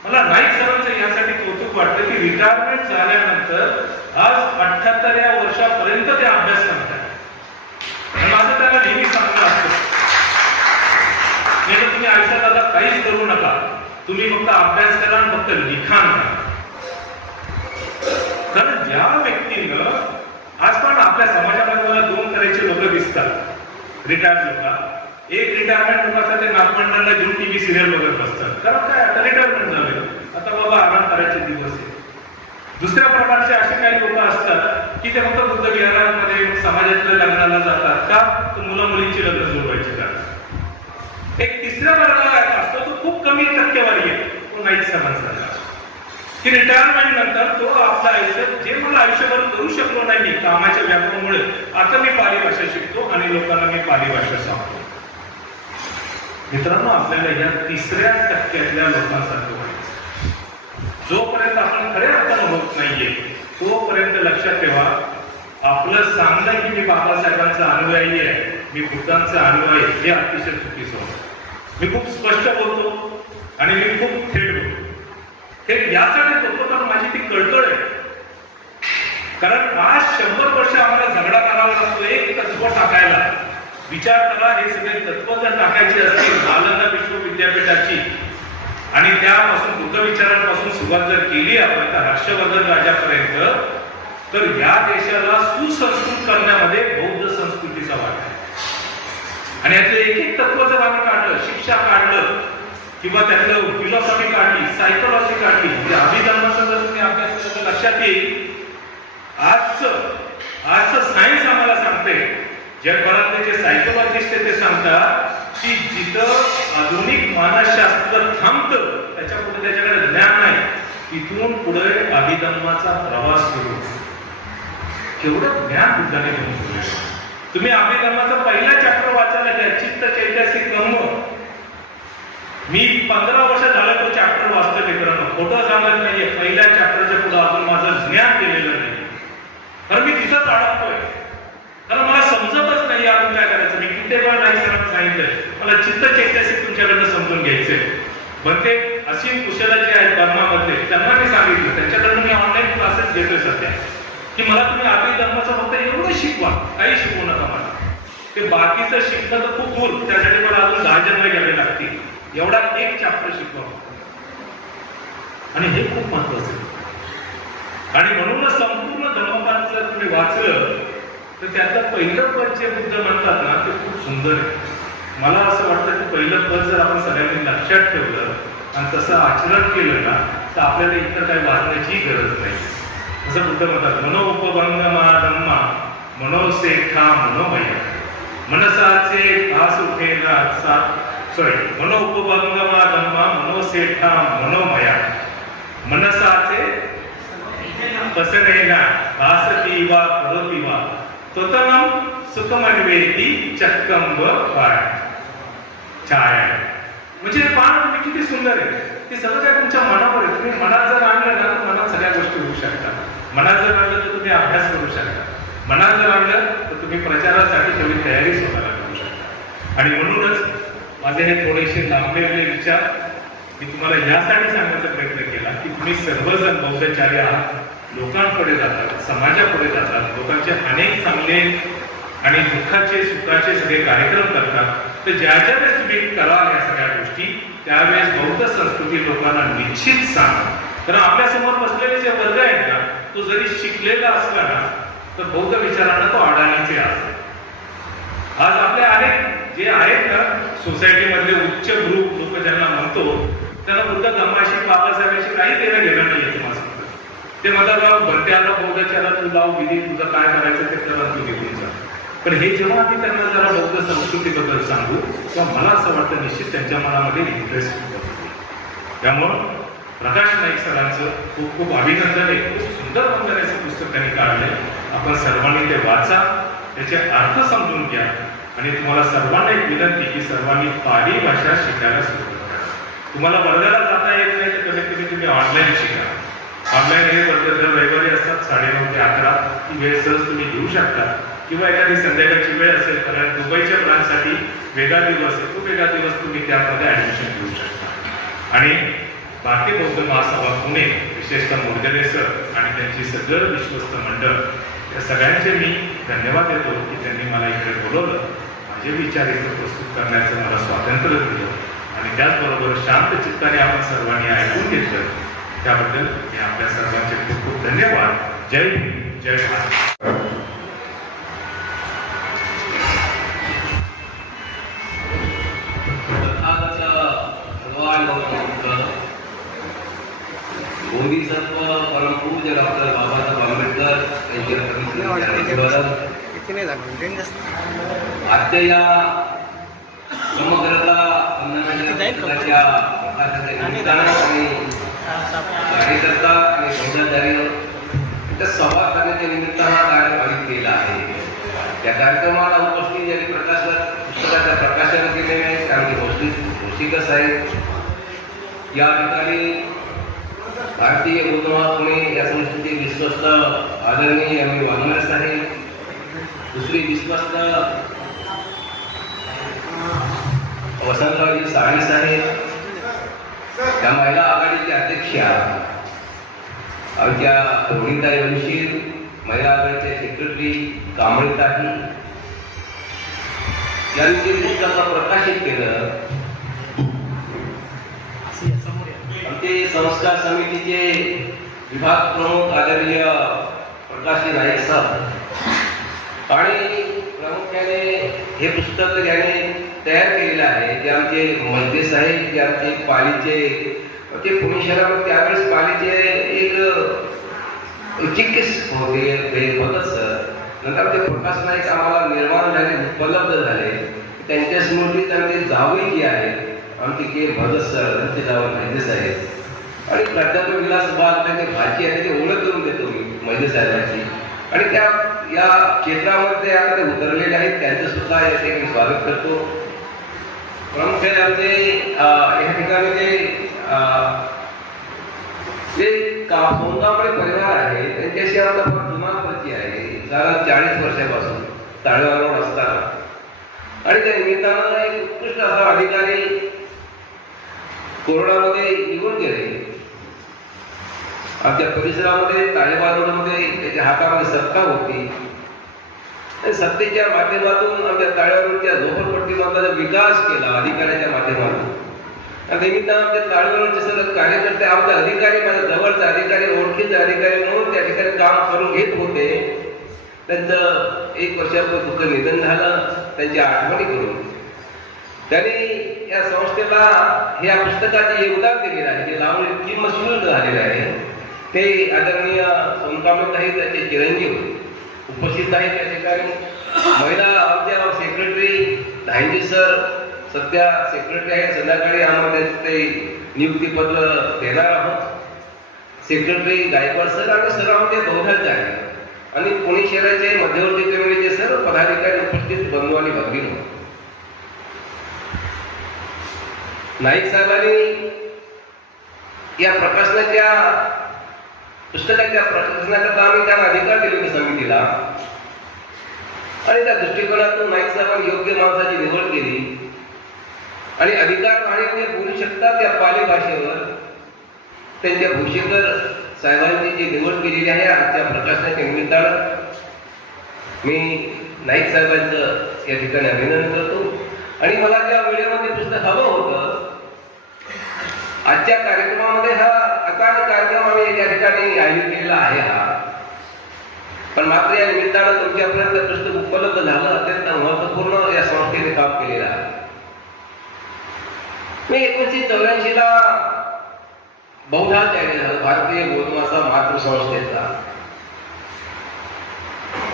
मला नाईक सरांचं यासाठी कौतुक वाटतं की रिटायरमेंट झाल्यानंतर आज 78व्या वर्षापर्यंत ते अभ्यास करतात. माझं त्याला नेहमी सांगणं असतं, म्हणजे तुम्ही आयुष्यात आता काहीच करू नका, तुम्ही फक्त अभ्यास करा आणि फक्त लिखाण करा. कारण ज्या व्यक्तीनं आज पण आपल्या समाजामध्ये मला 2 तऱ्हेचे लोक दिसतात रिटायर्ड लोक. एक रिटायरमेंट लोकांचा ते नागमंडळला घेऊन टीव्ही सिरियल बघत बसतात, कारण काय आता रिटायरमेंट झाले, आता बाबा आराम करायचे दिवस आहे. दुसऱ्या प्रकारचे असे काही लोक असतात की ते फक्त बुद्ध विहारांमध्ये समाजातल्या लग्नाला जातात का, तर मुलं मुलींची लग्न जोडवायची का. एक तिसऱ्या वर्गाला असतो, तो खूप कमी टक्केवारी आहे, तो नाईक समाज झाला. की रिटायरमेंट नंतर तो आपलं आयुष्य जे मला आयुष्यभर करू शकलो नाही मी कामाच्या व्यापामुळे, आता मी पाली भाषा शिकतो आणि लोकांना मी पाली भाषा सांगतो. मित्रांनो, आपल्याला या 3ऱ्या टक्क्यातल्या लोकांसारखं व्हायचं. जोपर्यंत आपण खऱ्या अर्थानं होत नाहीये तोपर्यंत लक्षात ठेवा, आपलं सांगणं की मी बाबासाहेबांचा अनुयायी आहे, मी बुद्धांचा अनुयायी आहे, हे अतिशय चुकीचं होतं. मी खूप स्पष्ट बोलतो आणि मी खूप थेट बोलतो. हे यासाठी बोलतो कारण माझी ती कळकळ आहे. कारण आज 100 वर्ष आम्हाला झगडा करावा लागतो एक तत्व टाकायला. विचार करा, हे सगळे तत्व जर टाकायची असतील नालंदा विश्वविद्यापीठाची आणि त्यापासून बुद्ध विचारांपासून सुरुवात जर केली आपण तर हर्षवर्धन राजापर्यंत, तर या देशाला सुसंस्कृत करण्यामध्ये बौद्ध संस्कृतीचा वाटा आहे. आणि यातलं एक एक तत्व जर आम्ही काढलं, शिक्षा काढलं किंवा त्यातलं फिलॉसॉफी काढली, सायकोलॉजी काढली, म्हणजे अभिधर्माचा जर तुम्ही अभ्यास केला लक्षात येईल. आजचं सायन्स आम्हाला सांगते, जगभरातले जे सायकोलॉजिस्ट ते सांगतात की जिथं आधुनिक मानसशास्त्र थांबतं त्याच्या पुढे त्याच्याकडे ज्ञान नाही, तिथून पुढे अभिधर्माचा प्रवास सुरू. केवढं ज्ञान बुद्धाने घेऊन ठेवलं. तुम्ही अभिधर्माचा पहिला चॅप्टर वाचायला घ्या, चित्त चैतसिक धम्म. मी 15 वर्ष झालं तो चॅप्टर वाचतो मित्रांनो, खोटं सांगत नाहीये. पहिल्या चॅप्टरच्या पुढे अजून माझं ज्ञान केलेलं नाही, कारण मी तिथंच अडकतोय. कारण मला समजतच नाही अजून काय करायचं. मी किती वेळा नाही सरांना सांगितलंय मला चित्त चैतसिक तुमच्याकडनं समजून घ्यायचंय. पण ते असीम कुशला जे आहेत बर्मामध्ये त्यांना मी सांगितलं, त्यांच्याकडनं मी ऑनलाईन क्लासेस घेतोय सध्या, की मला तुम्ही अभिधर्माचं फक्त एवढं शिकवा, काही शिकवू नका मला. ते बाकीचं शिकणं तर खूप दूर, त्यासाठी मला अजून 10 जन्म घ्यावे लागतील. एवढा एक चॅप्टर शिकवा आणि हे खूप महत्वाचं आहे. आणि म्हणूनच संपूर्ण धम्मपद जर तुम्ही वाचलं तर त्यातलं पहिलं पद जे बुद्ध म्हणतात ना ते खूप सुंदर आहे. मला असं वाटतं की पहिलं पद जर आपण सगळ्यांनी लक्षात ठेवलं आणि तसं आचरण केलं ना तर आपल्याला इतर काही वाचण्याची गरज नाही. असं बुद्ध म्हणतात, मनोपभंगमा धम्मा मनोसेठा मनोमय, मनसाचे भास उठेना मनोपभंगमा धम्मा मनोसेठा मनोमया, मनसाचे पसनेना भासती वा करोती वा त्वतनम सुखमन्वेती चक्कंब छाया. म्हणजे पान तुम्ही किती सुंदर आहे, ते सगळं काय तुमच्या मनावर आहे. तुम्ही मनात जर आणलं ना तर मनात सगळ्या गोष्टी होऊ शकतात. मनात जर आणलं तर तुम्ही अभ्यास करू शकता. मनात जर आणलं तर तुम्ही प्रचारासाठी तेवढी तयारी स्वतःला करू शकता. आणि म्हणूनच माझे हे थोडेसे लांबलेले विचार मी तुम्हाला यासाठी सांगण्याचा प्रयत्न केला की तुम्ही सर्वजण बौद्धचार्य आहात, लोकांकडे जातात, समाजापुढे जातात, लोकांचे अनेक चांगले आणि दुःखाचे सुखाचे सगळे कार्यक्रम करतात. तर ज्या ज्या वेळेस तुम्ही कराल या सगळ्या गोष्टी त्यावेळेस बौद्ध संस्कृती लोकांना निश्चित सांगा. कारण आपल्या समोर बसलेले जे वर्ग आहेत ना तो जरी शिकलेला असला ना तर बौद्ध विचारांना तो अडाणीचे असतो. आज आपले अनेक जे आहेत ना सोसायटीमधले उच्च ग्रुप लोक ज्यांना म्हणतो त्यांना बुद्ध धम्माशी बाबासाहेबांशी काही देणं घेणं नाही येत. मला सांगतो ते म्हणतात भरत्याला बौद्धाच्याला तू लाव विधी, तुझं काय करायचं ते करा तू घेऊन जा. पण हे जेव्हा आम्ही त्यांना जरा बौद्ध संस्कृतीबद्दल सांगू तेव्हा मला असं वाटतं निश्चित त्यांच्या मनामध्ये इंटरेस्ट होतो. त्यामुळं प्रकाश नाईक सरांचं खूप खूप अभिनंदन आहे. खूप सुंदर वंदनाचं पुस्तक त्यांनी काढलंय. आपण सर्वांनी ते वाचा, त्याचे अर्थ समजून घ्या आणि तुम्हाला सर्वांना एक विनंती की सर्वांनी पाली भाषा शिकायला सुरुवात करा. तुम्हाला वर्गाला जाता येत नाही तर कमीत कमी तुम्ही ऑनलाईन शिका. ऑनलाईन हे वर्ग दर रविवारी असतात 9:30 ते 11 ही वेळ सहज तुम्ही घेऊ शकता. किंवा एखादी संध्याकाळची वेळ असेल कारण दुबईच्या ब्रांचसाठी वेगळा दिवस आहे, तो वेगळा दिवस तुम्ही त्यामध्ये ऍडमिशन घेऊ शकता. आणि भारतीय बौद्ध महासभा पुणे विशेषतः मोरगले सर आणि त्यांची सगळं विश्वस्त मंडळ या सगळ्यांचे मी धन्यवाद देतो की त्यांनी मला इकडे बोलवलं, माझे विचार इथे प्रस्तुत करण्याचं मला स्वातंत्र्य दिलं आणि त्याचबरोबर शांत चित्ताने आपण सर्वांनी ऐकून घेतलं त्याबद्दल मी आपल्या सर्वांचे खूप खूप धन्यवाद. जय हिंद, जय भारत. बोधिसत्व परमपूज्य डॉक्टर बाबासाहेब आंबेडकर आजच्या या समग्रता प्रकाशाच्या निमित्तानं कार्यकर्ता आणि समजदारी त्या संवाद करण्याच्या निमित्तानं हा कार्यक्रम आयोजित केला आहे. या कार्यक्रमाला उपस्थित यांनी पुस्तकाच्या प्रकाशन केलेले आहेत. त्यामध्ये घोषिकच आहेत. या ठिकाणी भारतीय बौद्ध पुणे या संस्थेचे विश्वस्त आदरणीय एम वाघमारे साहेब, दुसरी विश्वस्त वसंतरावजी साळी साहेब, त्या महिला आघाडीच्या अध्यक्षा आमच्या रोहिताई वंशीर, महिला आघाडीच्या सेक्रेटरी कांबळेताई यांनी ते पुस्तक प्रकाशित केलं. आमचे संस्कार समितीचे विभाग प्रमुख आदरणीय प्रकाश नाईक साहेब आणि प्रामुख्याने हे पुस्तक ज्याने तयार केलेलं आहे ते आमचे मजदे साहेब, जे आमचे पालीचे ते पुणे शहरामध्ये त्यावेळेस पालीचे एक चिकित्सक होते भगत सर. नंतर ते प्रकाश नाईक आम्हाला निर्माण झाले, उपलब्ध झाले. त्यांच्या स्मृतीत आमचे जावई जे आहेत आमचे के भगत सर, त्यांचे जावई मजदे साहेब आणि प्राध्यापक विलास बाग त्यांचे भाची आहे, त्याची ओळख करून देतो मी मजदे साहेबांची. आणि त्या या क्षेत्रामध्ये आता ते उतरलेले आहेत, त्यांचं सुद्धा या ठिकाणी स्वागत करतो. प्रामुख्याने आमचे या ठिकाणी जे सोनगावकडे परिवार आहे त्यांच्याशी आमचा फार जुना परिचय आहे, साधारण 40 वर्षापासून ताळेवाडीवर असताना. आणि त्या निमित्तानं एक उत्कृष्ट असा अधिकारी कोरोनामध्ये निघून गेले. आमच्या परिसरामध्ये ताळेवाडीमध्ये त्याच्या हातामध्ये सत्ता होती. सत्तेच्या माध्यमातून आमच्या ताळेवाडीच्या झोपडपट्टीमधला विकास केला अधिकाऱ्याच्या माध्यमातून. निमित्तानं आमच्या ताळेवाडीचे सर्व कार्यकर्ते आमचे अधिकारी, माझ्या जवळचे अधिकारी, ओळखीचे अधिकारी म्हणून त्या ठिकाणी काम करून घेत होते. त्यांचं 1 वर्षापूर्वी दुःख निधन झालं. त्यांच्या आठवणी करून त्यांनी या संस्थेला या पुस्तकाचे योगदान दिलेलं आहे, जे लावून किंमत शुल्क झालेलं आहे. ते आदरणीय सोनकांबळे त्याचे चिरंजीव उपस्थित आहेत त्या ठिकाणी. महिला आमच्या सेक्रेटरी धांजे सर सध्या सेक्रेटरी आहेत. संध्याकाळी आम्हाला ते नियुक्तीपत्र देणार आहोत. सेक्रेटरी गायकवाड सर आणि सर्व आमच्या दोघांचे आहेत. आणि पुणे शहराचे मध्यवर्ती कमिटीचे सर्व पदाधिकारी उपस्थित बंधू आणि भगिनी. नाईक साहेबांनी या प्रकाशनाच्या पुस्तकाच्या प्रकाशनाकरता आम्ही त्यांना अधिकार दिले होते समितीला. आणि त्या दृष्टिकोनातून नाईक साहेबांनी योग्य माणसाची निवड केली. आणि अधिकार आणि बोलू शकतात त्या पाली भाषेवर. त्यांच्या भूषेकर साहेबांनी जी निवड केलेली आहे आजच्या प्रकाशनाच्या निमित्तानं मी नाईक साहेबांचं या ठिकाणी अभिनंदन करतो. आणि मला ज्या वेळेमध्ये पुस्तक हवं होतं, आजच्या कार्यक्रमामध्ये हा अकाट कार्यक्रम आम्ही या ठिकाणी आयोजित केलेला आहे हा, पण मात्र या निमित्तानं तुमच्यापर्यंत पुस्तक उपलब्ध झालं. अत्यंत महत्वपूर्ण या संस्थेने काम केलेलं आहे. मी 1984 बहुधा त्याग झालं भारतीय बौद्धमासा मातृसंस्थेचा.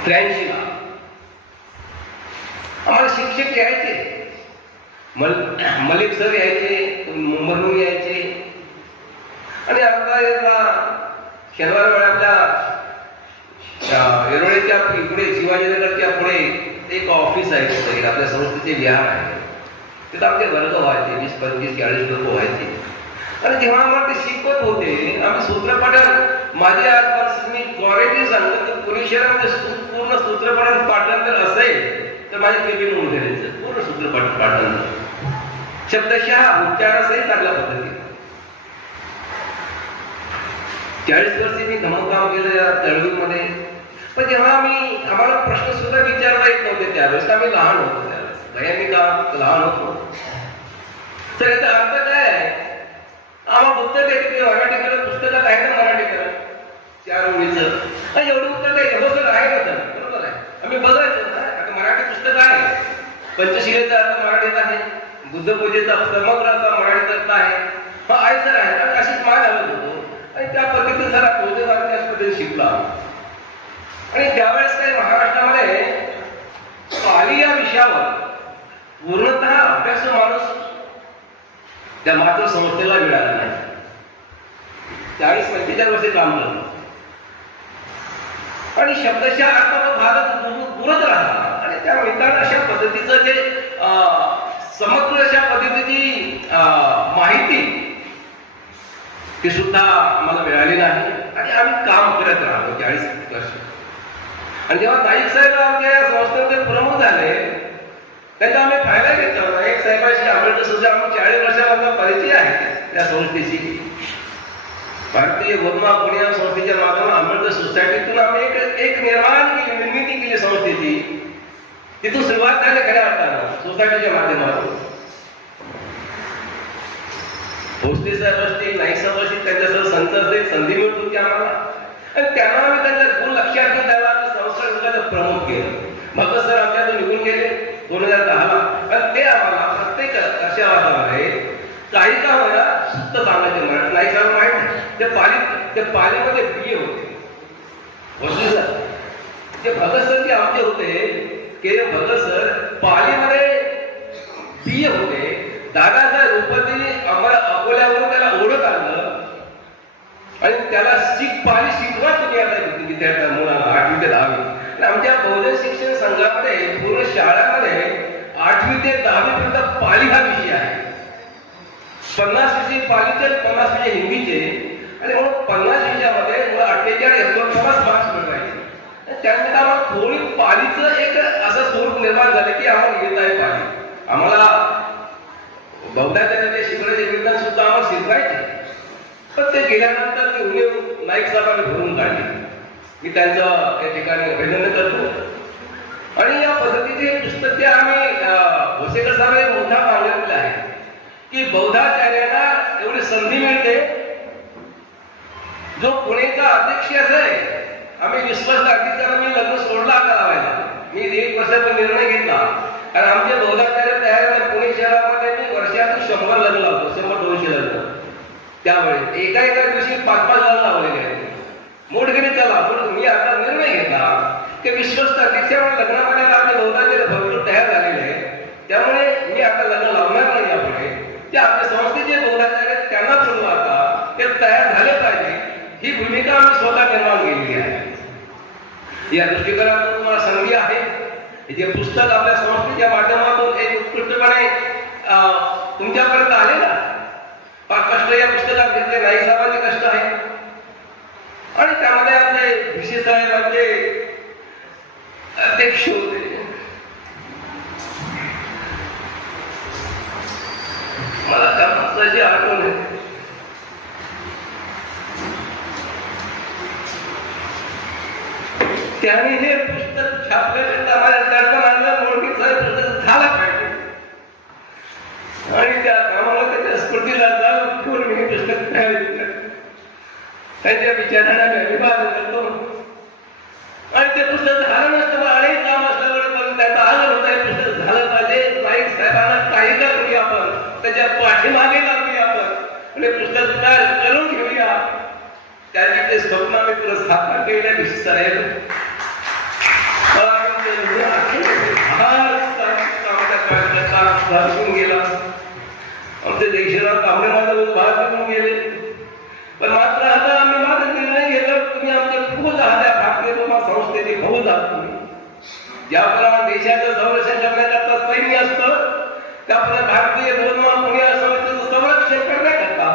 83 आम्हाला शिक्षक यायचे, मलिक सर यायचे, मुंबईहून यायचे. आणि आता शनिवार वेळातल्या येरोळेच्या पुढे शिवाजीनगरच्या पुढे एक ऑफिस आहे तिथे आपल्या संस्थेचे विहार आहे. तिथं आमचे वर्ग व्हायचे, 20, 25, 40 लोक व्हायचे. आणि जेव्हा आम्हाला ते शिकवत होते आम्ही सूत्रपाठन, माझे आजपासून मी क्वालिटी सांगतो तर पुणे शहरामध्ये पूर्ण सूत्रपाठन पाठांतर असेल तर माझे केबी मुंढेचं पूर्ण सूत्रपाठन पाठांतर शब्दशः उच्चारासही चांगल्या पद्धतीने. 40 वर्षे मी धमकाम केलं या चळवळीमध्ये. पण जेव्हा आम्हाला प्रश्न सुद्धा विचारता येत नव्हते त्यावेळेस, आम्ही लहान होतो त्यावेळेस, भयानी का लहान होतो. तर याचा अर्थ काय आहे, आम्हाला उत्तर द्यायचे की मराठी करत पुस्तकात आहे ना मराठी करत 4 ओळीचं एवढं उत्तर द्यायचं. हो सर आहे ना सर, बरोबर आहे. आम्ही बघायचं ना आता मराठी पुस्तक आहे, पंचशिलेचा अर्थ मराठीत आहे, बुद्धपूजेचा समग्र असा मराठीत अर्थ आहे. हा आहे सर आहे. आणि अशीच मान हवत होतो आणि त्या पद्धतीने सर त्या पद्धतीने शिकला. आणि त्यावेळेस काही महाराष्ट्रामध्ये पाली या विषयावर पूर्णतः अभ्यास माणूस त्या मात्र संस्थेला मिळाला नाही. 40-45 वर्षे काम करतो आणि शब्दशः आता भारत पुरत राहणार आणि त्या मित्रांना अशा पद्धतीचं जे समग्र अशा पद्धतीची माहिती ती सुद्धा आम्हाला मिळाली नाही आणि आम्ही काम करत राहतो 40 वर्ष. आणि जेव्हा नाईक साहेब आमच्या संस्थेचे प्रमुख झाले त्याचा आम्ही फायदा घेतला. नाईक साहेबांशी आंबेडकर सुद्धा आम्ही 40 वर्षांचा परिचय आहे त्या संस्थेशी. भारतीय गोदमा पुणे संस्थेच्या माध्यमातून आंबेडकर सोसायटीतून आम्ही एक निर्माण केली, निर्मिती केली संस्थेची. तिथून सुरुवात झाली खऱ्या अर्थानं सोसायटीच्या माध्यमातून. भोसले साहेब असतील, नाईक साहेब असतील, त्यांच्यासह संत संधी मिळत होती आम्हाला आणि त्यांना आम्ही त्यांच्या गुण लक्षात घेऊन त्याला आम्ही संस्कार विभागाचं प्रमुख केलं. भगत सर आमच्यातून निघून गेले 2010ला आणि ते आम्हाला प्रत्येक वर्षावासामध्ये काही का होणार सुद्धा सांगायचे म्हणत नाही. साहेब माहित ते पालीमध्ये BA होते. भोसले सर जे भगत सर जे आमचे होते के भगत सर पालीमध्ये BA होते. दादासाहेब उपती आम्हाला अकोल्यावरून त्याला ओळख आणलं आणि त्याला पाली शिकवा तुम्ही आता विद्यार्थ्या मुलाला 8वी ते 10वी. आणि आमच्या बहुजन शिक्षण संघामध्ये पूर्ण शाळांमध्ये 8वी ते 10वी पर्यंत पाली हा विषय आहे. 50 विषय पालीचे 50 विषय हिंदीचे आणि म्हणून 50 विषयामध्ये मला 48-49 मार्क्स मिळवायचे. त्यानंतर आम्हाला थोडी पालीचं एक असं स्वरूप निर्माण झालं की आम्हाला येत आहे पाली. आम्हाला बौद्धाच्या शिकवण्याचे विज्ञान सुद्धा आम्हाला शिकवायचे. पण ते गेल्यानंतर ते उणीव नाईक साहेबांनी भरून काढली. मी त्यांचं या ठिकाणी अभिनंदन करतो. आणि या पद्धतीचे पुस्तके आम्ही भोसेकर साहेब मोठा मांडलेला आहे की बौद्धाचार्याला एवढी संधी मिळते. जो पुणेचा अध्यक्ष आहे आम्ही विश्वास अधिकाऱ्यांना मी लग्न सोडला करावायला. मी 1 वर्षाचा निर्णय घेतला कारण आमचे बौद्धाचार्य तयार झाले. पुणे शहरामध्ये मी वर्षातून 100 लग्न लावतो, 100-200 लग्न. त्यावेळी एका दिवशी 5-5 लग्न लावलेले आहेत. मोठगिरी चला म्हणून मी आता निर्णय घेतला की विश्वस्त अध्यक्षामुळे लग्नामध्ये आपले बौद्धाचार्य भरपूर तयार झालेले आहे. त्यामुळे मी आता लग्न लावणार नाही. यापुढे ते आपल्या संस्थेचे बौद्धाचार्य त्यांना बोलवा आता ते तयार झाले पाहिजे ही भूमिका आम्ही स्वतः निर्माण केलेली आहे. या दृष्टिकोनातून तुम्हाला संधी आहे. जे पुस्तक आपल्या संस्थेच्या माध्यमातून एक उत्कृष्टपणे तुमच्यापर्यंत आले ना. कष्ट या पुस्तकात घेतले नाईक साहेबांचे कष्ट आहे आणि त्यामध्ये आपले भिसे साहेबांचे अध्यक्ष होते. मला त्या माणसाची आठवण आहे. त्याने हे पुस्तक छापल्यानंतर माझ्या दर्शन आणलं. मोठी साहेब पुस्तक झाला पाहिजे आणि त्या कामाला त्याच्या स्मृतीला जाऊन मी हे पुस्तक तयार केलं. त्यांच्या विचारांना मी अभिवादन करतो. आणि ते पुस्तक झालं नसतं अनेक काम असल्यामुळे पण त्याचा आदर होता. हे पुस्तक झालं पाहिजे. नाईक साहेबांना काही का करूया आपण त्याच्या पाठीमागे लागूया आपण आणि पुस्तक तयार करून घेऊया. त्याची ते स्वप्न आम्ही तुला स्थापना केलेल्या विशिष्ट आहेत. गेला आमचे देशराव कांबळे माझा भाग निघून गेले. पण मात्र आता आम्ही माझा निर्णय घेतला तुम्ही आमचे फौज आहात. त्या भारतीय संस्थेची फौज आहात तुम्ही. ज्याप्रमाणे देशाचं संरक्षण करण्याकरता सैन्य असतं त्याप्रमाणे भारतीय गोदमा पुणे संस्थेचं संरक्षण करण्याकरता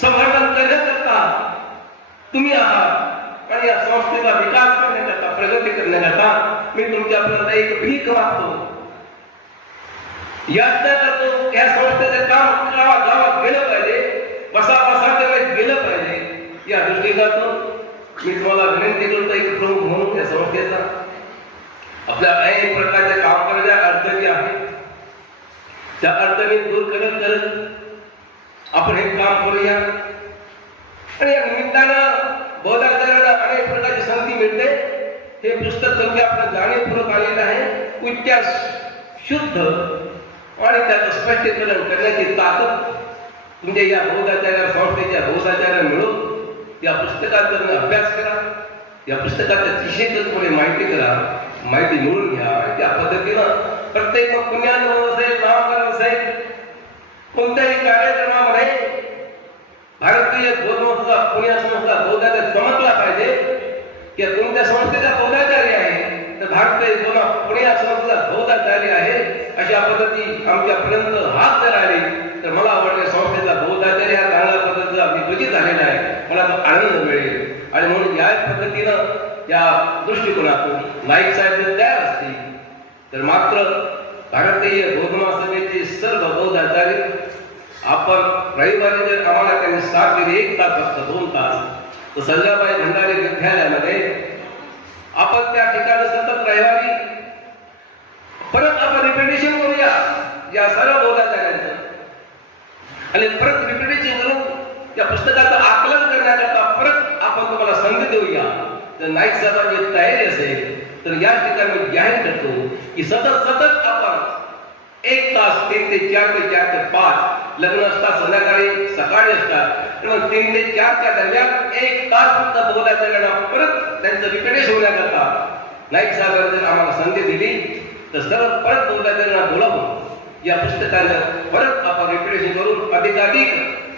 संवर्धन करण्याकरता तुम्ही आहात. आणि या संस्थेचा विकास करण्याकरता प्रगती करण्याकरता मी तुमच्यापर्यंत एक भीक मागतो. यातना करतो या संस्थेचं काम गावात गेलं पाहिजे. बसा गेलं पाहिजे. या दृष्टीकोनातून मी तुम्हाला विनंती करतो एक प्रमुख म्हणून या संस्थेचा आपल्या अनेक प्रकारचे काम करण्याच्या अडचणी आहेत. त्या अडचणी दूर करत आपण हे काम करूया. आणि या निमित्तानं बौद्धाचार्याला अनेक प्रकारची संधी मिळते. हे पुस्तक तुमच्या आपल्या जाणीवपूर्वक आलेलं आहे. उच्च शुद्ध आणि त्याचं स्पष्टीकरण करण्याची ताकद तुमच्या या बौद्धाचार्य संस्थेच्या बौद्धाचार्य मिळून या पुस्तकाचा तुम्ही अभ्यास करा. या पुस्तकाच्या दिशेचं थोडी माहिती करा. माहिती मिळून घ्या. त्या पद्धतीनं प्रत्येक पुण्यानुभव असेल नामकरण असेल कोणत्याही कार्यक्रमामध्ये भारतीय गोदमा संस्था पुण्या संस्था बौद्धाचार्य चमकला पाहिजे की तुमच्या संस्थेचा बौद्धाचार्य आहे तर भारतीय पुण्या संस्थेचा बौद्धाचार्य आहे अशा पद्धती आमच्यापर्यंत हात जर आले तर मला वाटतं संस्थेचा बौद्धाचार्य हा चांगल्या पद्धतीचा विकसित झालेला आहे, मला तो आनंद मिळेल. आणि म्हणून या पद्धतीनं या दृष्टिकोनातून नाईक साहेब जर तयार असतील तर मात्र भारतीय बौद्ध महासभेचे सर्व बौद्धाचार्य आपण रविवारी जर आम्हाला त्यांनी साथ दिली 1 तास फक्त 2 तास तर संजयबाई भंडारे विद्यालयामध्ये आपण त्या ठिकाणी सतत रविवारी परत आपण रिपिटेशन करूया या सर्व बौद्धाचार्यांचं आणि परत रिपिटेशन करून त्या पुस्तकाचं आकलन करण्याकरता परत आपण तुम्हाला संधी देऊया. तर नाईक साहेबांची तयारी असेल तर या ठिकाणी मी जाहीर करतो की सतत आपण 1 तास 3 ते 4 ते 4 ते 5 लग्न असतात, संध्याकाळी सकाळी असतात, 3 ते 4 च्या दरम्यान 1 तास फक्त बौद्धाचार्यांना परत त्यांचं रिपिटेशन होण्याकरता नाईक साहेबांनी जर आम्हाला संधी दिली तर सर्व परत बौद्धाचार्यांना बोलावून या पुस्तकानं परत आपण रिपिटेशन करून अधिकाधिक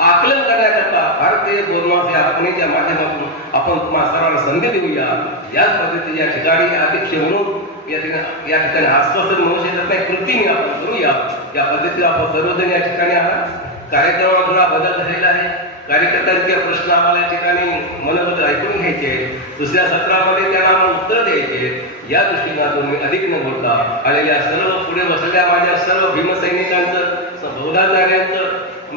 आकलन करण्याकरता भारतीय बौद्ध महासभेच्या माध्यमातून आपण तुम्हाला सर्वांना संधी देऊया. याच पद्धतीने या ठिकाणी अध्यक्ष म्हणून या ठिकाणी आश्वासन म्हणू शकत नाही, कृतीने आपण करूया. या पद्धतीने आपण सर्वजण या ठिकाणी आहात. कार्यक्रमात थोडा बदल झालेला आहे. कार्यकर्त्यांचे प्रश्न आम्हाला या ठिकाणी मनोगत ऐकून घ्यायचे, दुसऱ्या सत्रामध्ये त्यांना उत्तर द्यायचे. या दृष्टीने मी अधिक न बोलता आलेल्या सर्व पुढे बसलेल्या माझ्या सर्व भीमसैनिकांचं, बौद्धाचार्यांचं,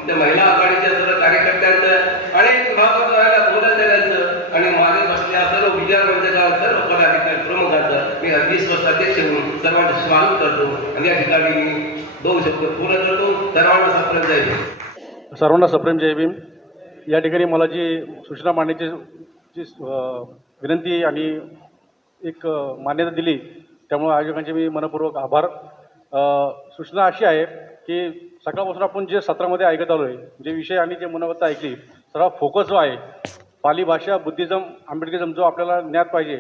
त्या महिला आघाडीच्या सर्व कार्यकर्त्यांचं, अनेक विभागात राहिल्या बौद्धाचार्यांचं आणि मागे बसलेल्या सर्व विचार मंचाच्या सर्व पदाधिकारी प्रमुखांचं मी अगदी अध्यक्ष म्हणून सर्वांचे स्वागत करतो आणि या ठिकाणी मी 2 शब्द पूर्ण करतो. सर्वांना सप्रेम जय भीम. सर्वांना सप्रेम जय भीम. या ठिकाणी मला जी सूचना मांडण्याची विनंती आणि एक मान्यता दिली त्यामुळे आयोजकांचे मी मनपूर्वक आभार. सूचना अशी आहे की सकाळपासून आपण जे सत्रामध्ये ऐकत आलो आहे, जे विषय आणि जे मनोगत ऐकली, सर्व फोकस जो आहे पाली भाषा, बुद्धिझम, आंबेडकरिझम जो आपल्याला ज्ञात पाहिजे,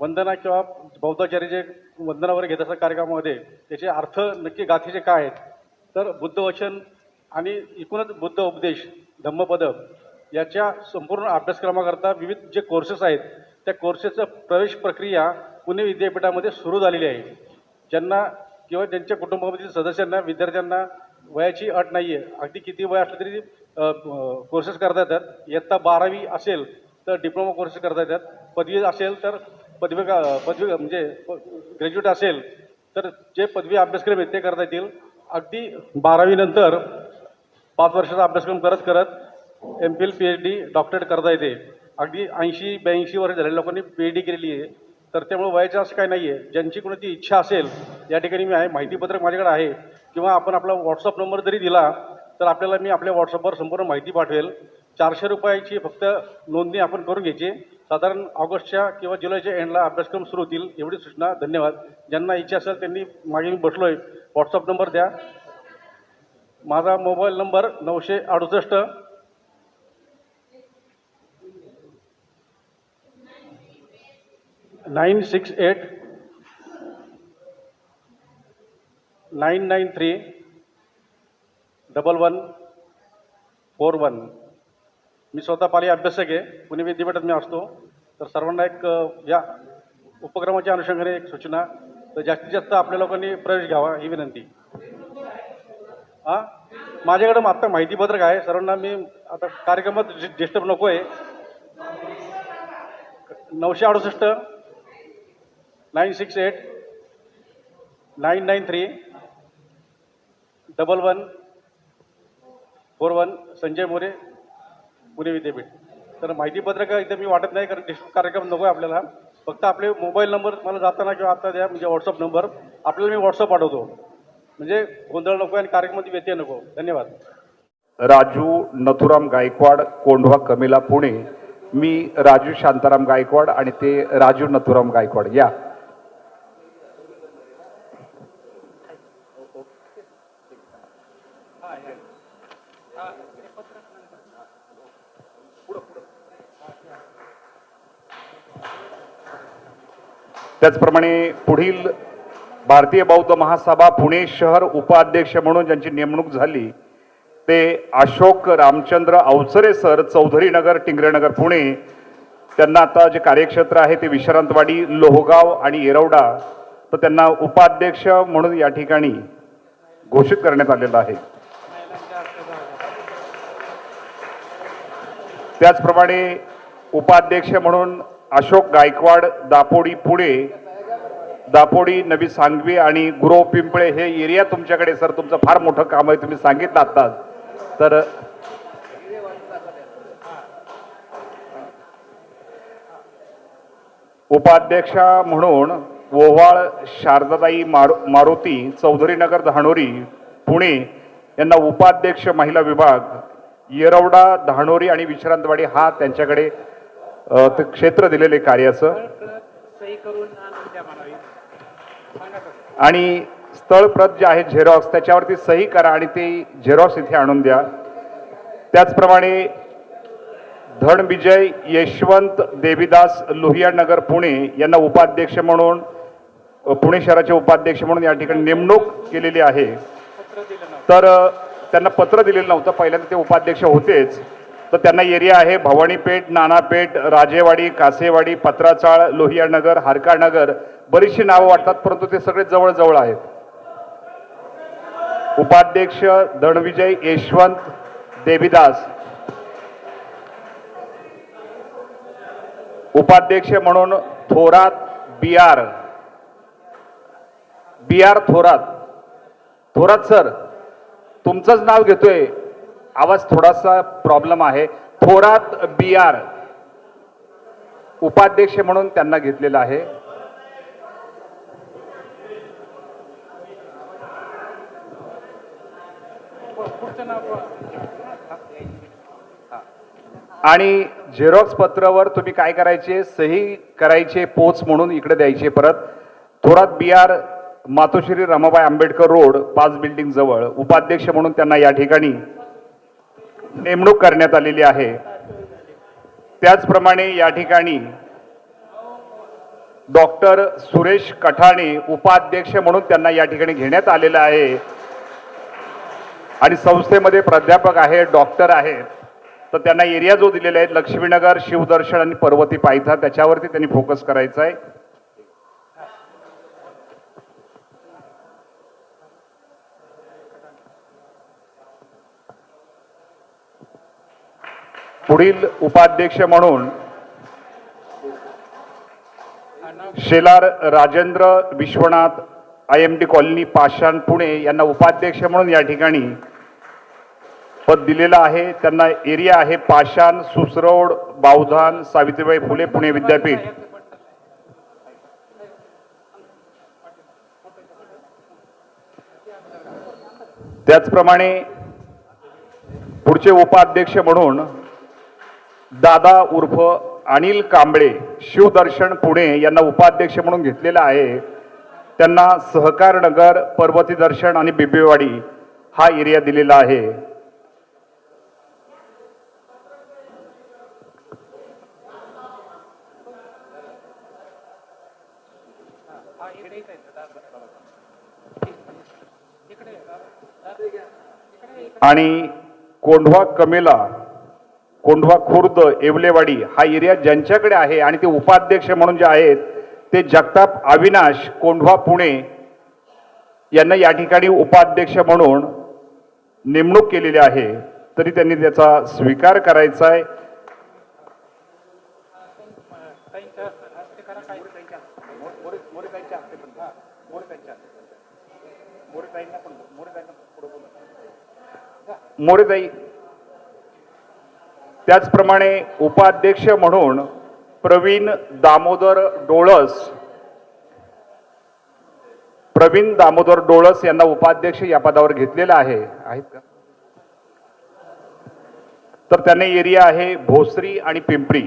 वंदना किंवा बौद्धाचार्य जे वंदना वगैरे घेत असतात कार्यक्रमामध्ये त्याचे अर्थ नक्की गाथेचे काय आहेत, तर बुद्ध वचन आणि एकूणच बुद्ध उपदेश, धम्मपद याच्या संपूर्ण अभ्यासक्रमाकरता विविध जे कोर्सेस आहेत त्या कोर्सेसचं प्रवेश प्रक्रिया पुणे विद्यापीठामध्ये सुरू झालेली आहे. ज्यांना किंवा ज्यांच्या कुटुंबामधील सदस्यांना, विद्यार्थ्यांना वयाची अट नाही आहे, अगदी किती वय असलं तरी कोर्सेस करता येतात. इयत्ता 12वी असेल तर डिप्लोमा कोर्सेस करता येतात, पदवी असेल तर पदवी म्हणजे ग्रॅज्युएट असेल तर जे पदवी अभ्यासक्रम आहेत ते करता येतील. अगदी 12वी नंतर 5 वर्षाचा अभ्यासक्रम करत MPhil PhD डॉक्टरेट करता येते. अगदी 80-82 वर्ष झालेल्या लोकांनी PhD केलेली आहे. तर त्यामुळे वयाचं असं काही नाही आहे. ज्यांची कोणाची इच्छा असेल या ठिकाणी मी आहे, माहितीपत्रक माझ्याकडे आहे, किंवा आपण आपला व्हॉट्सअप नंबर जरी दिला तर आपल्याला मी आपल्या व्हॉट्सअपवर संपूर्ण माहिती पाठवेल. 400 रुपयाची फक्त नोंदणी आपण करून घ्यायची. साधारण ऑगस्टच्या किंवा जुलैच्या एंडला अभ्यासक्रम सुरू होतील. एवढी सूचना. धन्यवाद. ज्यांना इच्छा असेल त्यांनी मागे मी बसलो आहे, व्हॉट्सअप नंबर द्या. माझा मोबाईल नंबर 968 968 993 1141. मी स्वतः पाली अभ्यासक आहे, पुणे विद्यापीठात मी असतो. तर सर्वांना एक या उपक्रमाच्या अनुषंगाने एक सूचना, तर जास्तीत जास्त आपल्या लोकांनी प्रवेश घ्यावा ही विनंती. माझ्याकडं आत्ता माहितीपत्रक आहे सर्वांना. मी आता कार्यक्रमात डिस्टर्ब नको आहे. 968 968 993 1141. संजय मोरे, पुणे विद्यापीठ. तर माहितीपत्रक इथं मी वाटत नाही, कारण कार्यक्रम नको आहे आपल्याला. फक्त आपले मोबाईल नंबर मला जाताना किंवा आता द्या, म्हणजे व्हॉट्सअप नंबर आपल्याला मी व्हॉट्सअप पाठवतो, म्हणजे गोंधळ नको आणि कार्यक्रमाची व्यत्यय नको. धन्यवाद. राजू नथुराम गायकवाड, कोंढवा कमेला, पुणे. मी राजू शांताराम गायकवाड आणि ते राजू नथुराम गायकवाड. या त्याचप्रमाणे पुढील भारतीय बौद्ध महासभा पुणे शहर उपाध्यक्ष म्हणून ज्यांची नेमणूक झाली ते अशोक रामचंद्र अवसरे सर, चौधरी नगर, टिंगरेनगर, पुणे. त्यांना आता जे कार्यक्षेत्र आहे ते विश्रांतवाडी, लोहगाव आणि येरवडा, तर त्यांना उपाध्यक्ष म्हणून या ठिकाणी घोषित करण्यात आलेलं आहे. त्याचप्रमाणे उपाध्यक्ष म्हणून अशोक गायकवाड, दापोडी, पुणे. दापोडी, नवी सांगवी आणि गुरव पिंपळे हे एरिया तुमच्याकडे सर, तुमचं फार मोठं काम आहे, तुम्ही सांगितलं आत्ताच. तर उपाध्यक्षा म्हणून ओव्हाळ शारदाताई मारुती, चौधरी नगर, धानोरी, पुणे यांना उपाध्यक्ष महिला विभाग, येरवडा, धानोरी आणि विश्रांतवाडी हा त्यांच्याकडे ते क्षेत्र दिलेले कार्याचं. आणि स्थळप्रत जे आहे झेरॉक्स, त्याच्यावरती सही करा आणि ते झेरॉक्स इथे आणून द्या. त्याचप्रमाणे धनविजय यशवंत देवीदास, लोहिया नगर, पुणे यांना उपाध्यक्ष म्हणून, पुणे शहराचे उपाध्यक्ष म्हणून या ठिकाणी नेमणूक केलेली आहे. तर त्यांना पत्र दिलेलं नव्हतं, पहिल्यांदा ते उपाध्यक्ष होतेच. तर त्यांना एरिया आहे भवानीपेठ, नानापेठ, राजेवाडी, कासेवाडी, पत्राचाळ, लोहिया नगर, हारका नगर. बरीचशी नावं वाटतात, परंतु ते सगळे जवळजवळ आहेत. उपाध्यक्ष धनविजय यशवंत देवीदास. उपाध्यक्ष म्हणून थोरात बी.आर. थोरात सर, तुमचंच नाव घेतोय, आवाज थोडासा प्रॉब्लेम आहे. थोरात बी.आर. उपाध्यक्ष म्हणून त्यांना घेतलेलं आहे. आणि झेरॉक्स पत्रावर तुम्ही काय करायचे, सही करायचे, पोच म्हणून इकडे द्यायचे. परत Thorat B R. Matoshri Ramabai Ambedkar road, 5 building जवळ उपाध्यक्ष म्हणून त्यांना या ठिकाणी नेमणूक करण्यात आलेली आहे. त्याचप्रमाणे या ठिकाणी डॉक्टर सुरेश कठाणे उपाध्यक्ष म्हणून त्यांना या ठिकाणी घेण्यात आलेलं आहे. आणि संस्थेमध्ये प्राध्यापक आहे, डॉक्टर आहेत. तर त्यांना एरिया जो दिलेला आहे लक्ष्मीनगर, शिवदर्शन आणि पर्वती पायथा, त्याच्यावरती त्यांनी फोकस करायचा आहे. पुढील उपाध्यक्ष म्हणून शेलार राजेंद्र विश्वनाथ, IMD कॉलनी, पाषाण, पुणे यांना उपाध्यक्ष म्हणून या ठिकाणी पद दिलेलं आहे. त्यांना एरिया आहे पाषाण, सुसरोड, बावधान, सावित्रीबाई फुले पुणे विद्यापीठ. त्याचप्रमाणे पुढचे उपाध्यक्ष म्हणून दादा उर्फ अनिल कांबळे, शिवदर्शन, पुणे यांना उपाध्यक्ष म्हणून घेतलेला आहे. त्यांना सहकार नगर, पर्वती दर्शन आणि बिबेवाडी हा एरिया दिलेला आहे. आणि कोंढवा कमेला, कोंढवा खुर्द, येवलेवाडी हा एरिया ज्यांच्याकडे आहे आणि ते उपाध्यक्ष म्हणून जे आहेत ते जगताप अविनाश, कोंढवा, पुणे यांना या ठिकाणी उपाध्यक्ष म्हणून नेमणूक केलेली आहे. तरी त्यांनी त्याचा स्वीकार करायचा आहे. मोरेताई. त्याचप्रमाणे उपाध्यक्ष म्हणून प्रवीण दामोदर डोळस यांना उपाध्यक्ष या पदावर घेतलेला आहे. आहेत का? तर त्यांना एरिया आहे भोसरी आणि पिंपरी.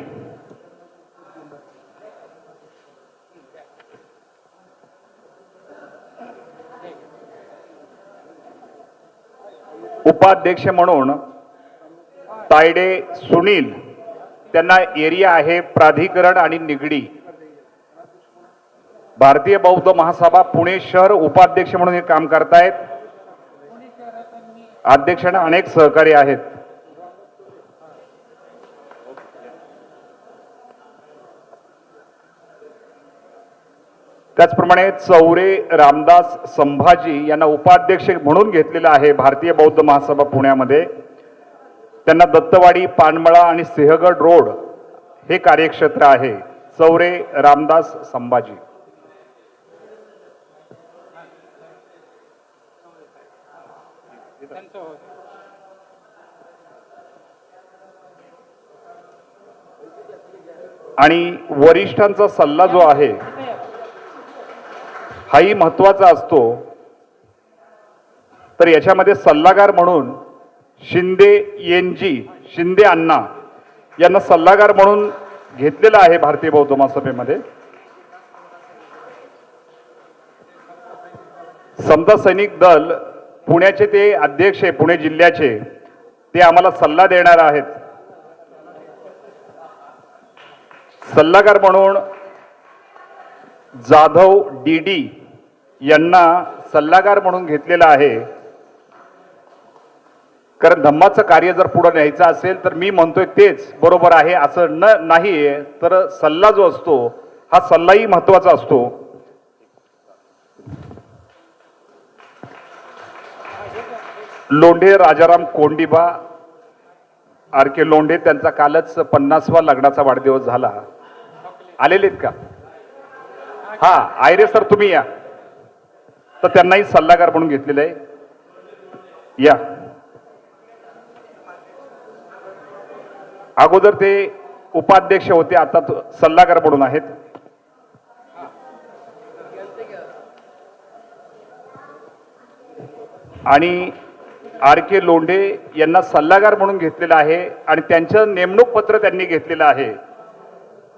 उपाध्यक्ष म्हणून तायडे सुनील, त्यांना एरिया आहे प्राधिकरण आणि निगडी. भारतीय बौद्ध महासभा पुणे शहर उपाध्यक्ष म्हणून हे काम करतायत. अध्यक्षांना अनेक सहकारी आहेत. त्याचप्रमाणे चौरे रामदास संभाजी यांना उपाध्यक्ष म्हणून घेतलेलं आहे भारतीय बौद्ध महासभा पुण्यामध्ये. त्यांना दत्तवाडी, पानमळा आणि सिंहगड रोड हे कार्यक्षेत्र आहे. चौरे रामदास संभाजी. आणि वरिष्ठांचा सल्ला जो आहे हाही महत्वाचा असतो. तर याच्यामध्ये सल्लागार म्हणून शिंदे अण्णा यांना सल्लागार म्हणून घेतलेला आहे भारतीय बौद्ध महासभेमध्ये. समता सैनिक दल पुण्याचे ते अध्यक्ष आहे, पुणे जिल्ह्याचे, ते आम्हाला सल्ला देणार आहेत. सल्लागार म्हणून जाधव डी यांना सल्लागार म्हणून घेतलेला आहे. कारण धम्माचं कार्य जर पुढे न्यायचं असेल तर मी म्हणतोय तेच बरोबर आहे असं नाही, तर सल्ला जो असतो हा सल्लाही महत्वाचा असतो. लोंढे राजाराम कोंडिबा आर.के. लोंढे, त्यांचा कालच 50वा लग्नाचा वाढदिवस झाला. आलेले आहेत का? हा, आयरे सर तुम्ही या. तर त्यांनाही सल्लागार म्हणून घेतलेलं आहे. या. अगोदर ते उपाध्यक्ष होते, आता सल्लागार म्हणून आहेत. आणि आर.के. लोंढे यांना सल्लागार म्हणून घेतलेलं आहे आणि त्यांचं नेमणूक पत्र त्यांनी घेतलेलं आहे.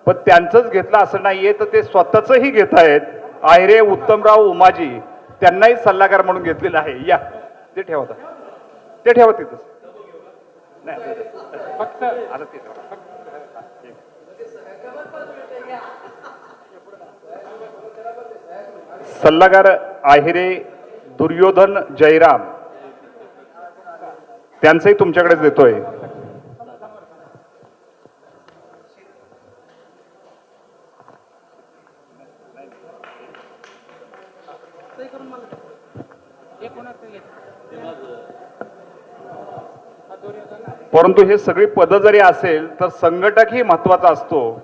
पण त्यांचंच घेतलं असं नाहीये, तर ते स्वतःचंही घेत आहेत. आयरे उत्तमराव उमाजी त्यांनाही सल्लागार म्हणून घेतलेलं आहे. या, ते ठेवता, ते ठेवा तिथंच. फक्त आता ते सल्लागार आहिरे दुर्योधन जयराम, त्यांचंही तुमच्याकडेच देतोय. परंतु हे सगळी पद जरी असेल तर संघटक ही महत्वाचा असतो.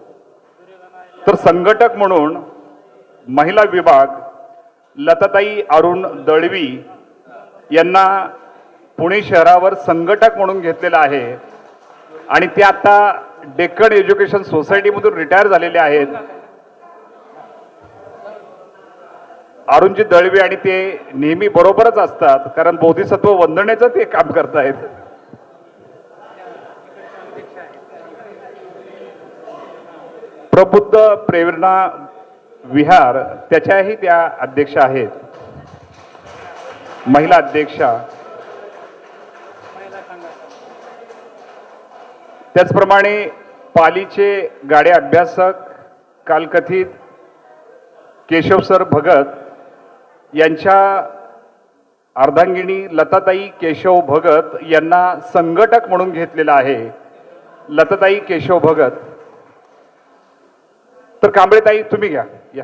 तर संघटक म्हणून महिला विभाग लताताई अरुण दळवी यांना पुणे शहरावर संघटक म्हणून घेतलेला आहे. आणि ते आता डेक्कन एज्युकेशन सोसायटीमधून रिटायर झालेले आहेत. अरुणजी दळवी, आणि ते नेहमी बरोबरच असतात कारण बोधिसत्व वंदनेचं ते काम करतायत. प्रबुद्ध प्रेरणा विहार, त्याच्याही त्या अध्यक्ष आहेत, महिला अध्यक्षा. त्याचप्रमाणे पालीचे गाडे अभ्यासक कालकथित केशव सर भगत यांच्या अर्धांगिनी लताताई केशव भगत यांना संघटक म्हणून घेतलेला आहे. लताताई केशव भगत. तर कांबळेताई तुम्ही घ्या. या.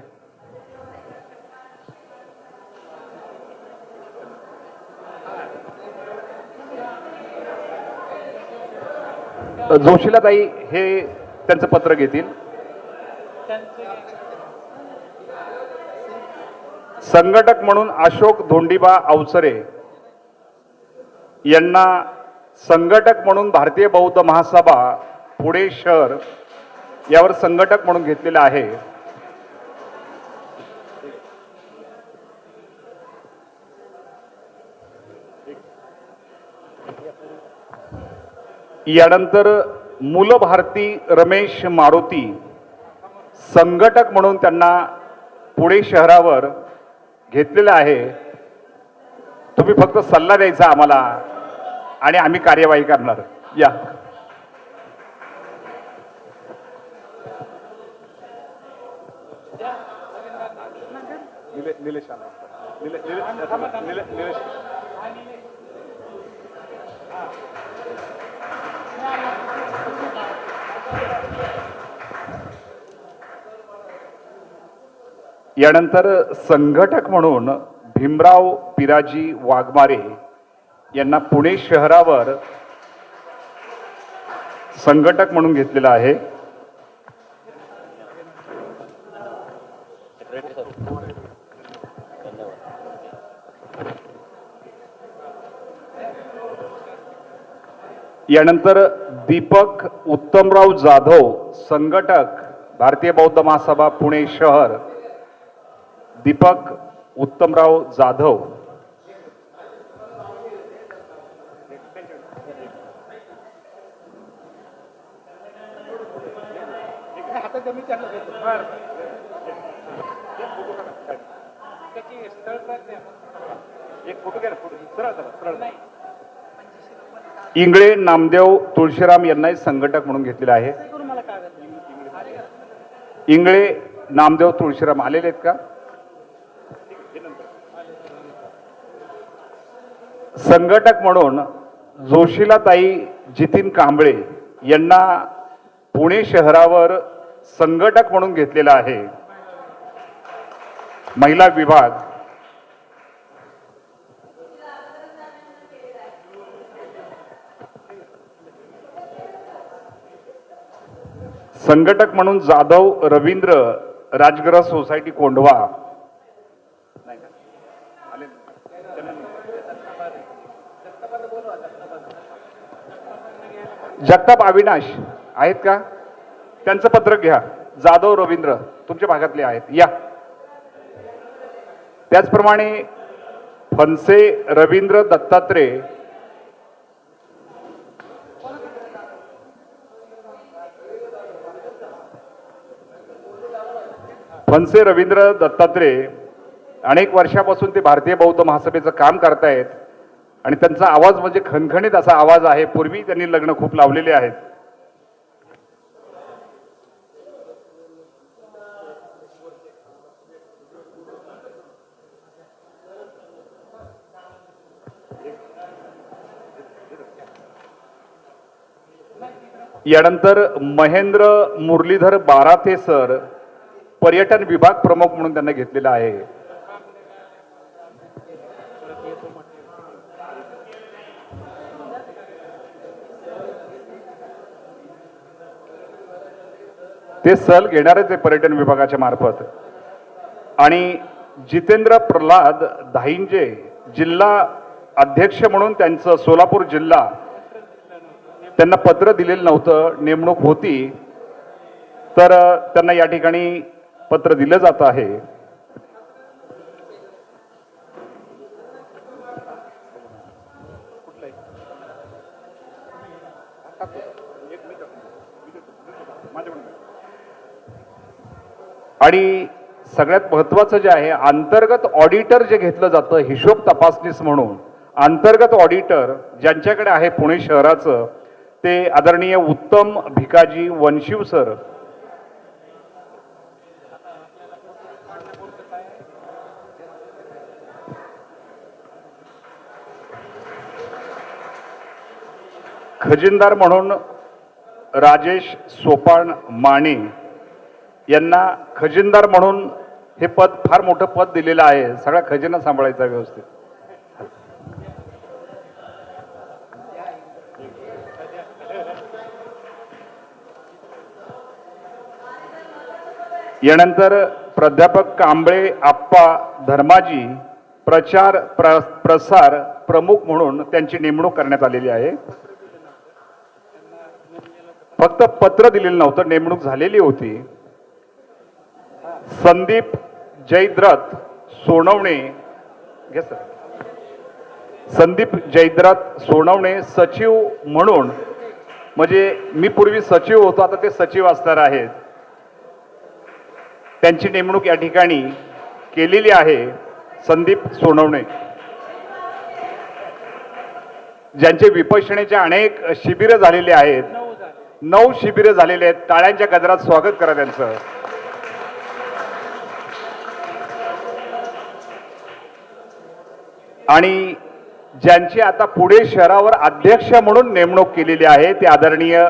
जोशीलाताई हे त्यांचं पत्र घेतील. संघटक म्हणून अशोक धोंडीबा अवसरे यांना संघटक म्हणून भारतीय बौद्ध महासभा पुणे शहर यावर संघटक म्हणून घेतलेलं आहे. यानंतर मूलभारती रमेश मारुती संघटक म्हणून त्यांना पुणे शहरावर घेतलेलं आहे. तुम्ही फक्त सल्ला द्यायचा आम्हाला आणि आम्ही कार्यवाही करणार. या. यानंतर संघटक म्हणून भीमराव पिराजी वाघमारे यांना पुणे शहरावर संघटक म्हणून घेतलेलं आहे. यानंतर दीपक उत्तमराव जाधव संघटक भारतीय बौद्ध महासभा पुणे शहर. दीपक उत्तमराव जाधव. इंगळे नामदेव तुळशीराम यांनाही संघटक म्हणून घेतलेलं आहे. इंगळे नामदेव तुळशीराम आलेले आहेत का? संघटक म्हणून जोशीलाताई जितीन कांबळे यांना पुणे शहरावर संघटक म्हणून घेतलेला आहे. महिला विभाग. संघटक म्हणून जाधव रवींद्र राजगृह सोसायटी कोंढवा. जगताप अविनाश आहेत का? त्यांचं पत्रक घ्या. जाधव रवींद्र तुमच्या भागातले आहेत या. त्याचप्रमाणे फणसे रवींद्र दत्तात्रय. फणसे रवींद्र दत्तात्रय अनेक वर्षापासून ते भारतीय बौद्ध महासभेचं काम करतायत आणि त्यांचा आवाज म्हणजे खणखणीत असा आवाज आहे. पूर्वी त्यांनी लग्न खूप लावलेले आहेत. यानंतर महेंद्र मुरलीधर बाराथे सर पर्यटन विभाग प्रमुख म्हणून त्यांना घेतलेला आहे. ते सल घेणारच आहे पर्यटन विभागाच्या मार्फत. आणि जितेंद्र प्रल्हाद धाईंजे जिल्हा अध्यक्ष म्हणून त्यांचं सोलापूर जिल्हा त्यांना पत्र दिलेलं नव्हतं. नेमणूक होती तर त्यांना या ठिकाणी पत्र दिलं जात आहे. आणि सगळ्यात महत्वाचं जे आहे अंतर्गत ऑडिटर जे घेतलं जातं हिशोब तपासनीस म्हणून अंतर्गत ऑडिटर ज्यांच्याकडे आहे पुणे शहराचं ते आदरणीय उत्तम भिकाजी वनशिव सर. खजिनदार म्हणून राजेश सोपान माने यांना खजिनदार म्हणून हे पद फार मोठं पद दिलेलं आहे. सगळा खजिना सांभाळायचा व्यवस्थित. यानंतर प्राध्यापक कांबळे आप्पा धर्माजी प्रचार प्रसार प्रमुख म्हणून त्यांची नेमणूक करण्यात आलेली आहे. फक्त पत्र दिलेलं नव्हतं, नेमणूक झालेली होती. संदीप जयद्रथ सोनवणे घे सर. संदीप जयद्रथ सोनवणे सचिव म्हणून म्हणजे मी पूर्वी सचिव होतो आता ते सचिव असणार आहेत. त्यांची नेमणूक या ठिकाणी केलेली आहे. संदीप सोनवणे ज्यांचे विपश्यनेच्या अनेक शिबिरं झालेले आहेत. 9 शिबिरं झालेले आहेत. टाळ्यांच्या गजरात स्वागत करा त्यांचं. आणि ज्यांची आता पुणे शहरावर अध्यक्ष म्हणून नेमणूक केलेली आहे ते आदरणीय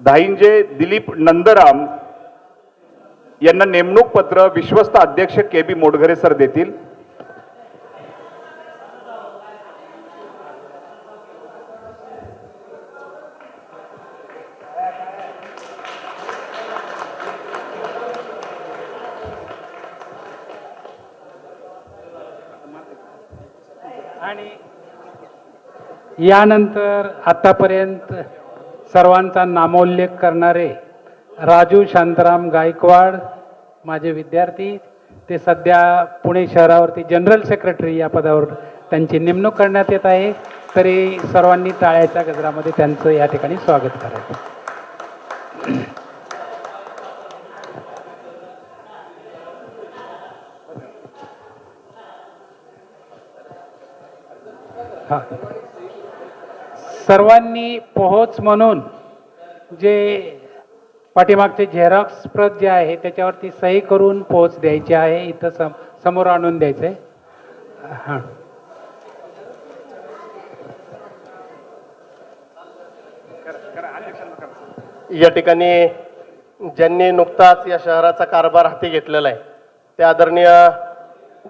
धाईंजे दिलीप नंदराम यांना नेमणूक पत्र विश्वस्त अध्यक्ष के बी मोडघरे सर देतील. आणि यानंतर आतापर्यंत सर्वांचा नामोल्लेख करणारे राजू शांताराम गायकवाड माझे विद्यार्थी, ते सध्या पुणे शहरावरती जनरल सेक्रेटरी या पदावर त्यांची नेमणूक करण्यात येत आहे. तरी सर्वांनी टाळ्याच्या गजरामध्ये त्यांचं या ठिकाणी स्वागत करायचं. हा, सर्वांनी पोहोच म्हणून जे पाठीमागचे झेरॉक्स प्रत जे आहे त्याच्यावरती सही करून पोहोच द्यायची आहे. इथं समोर आणून द्यायचं आहे. हां, या ठिकाणी ज्यांनी नुकताच या शहराचा कारभार हाती घेतलेला आहे ते आदरणीय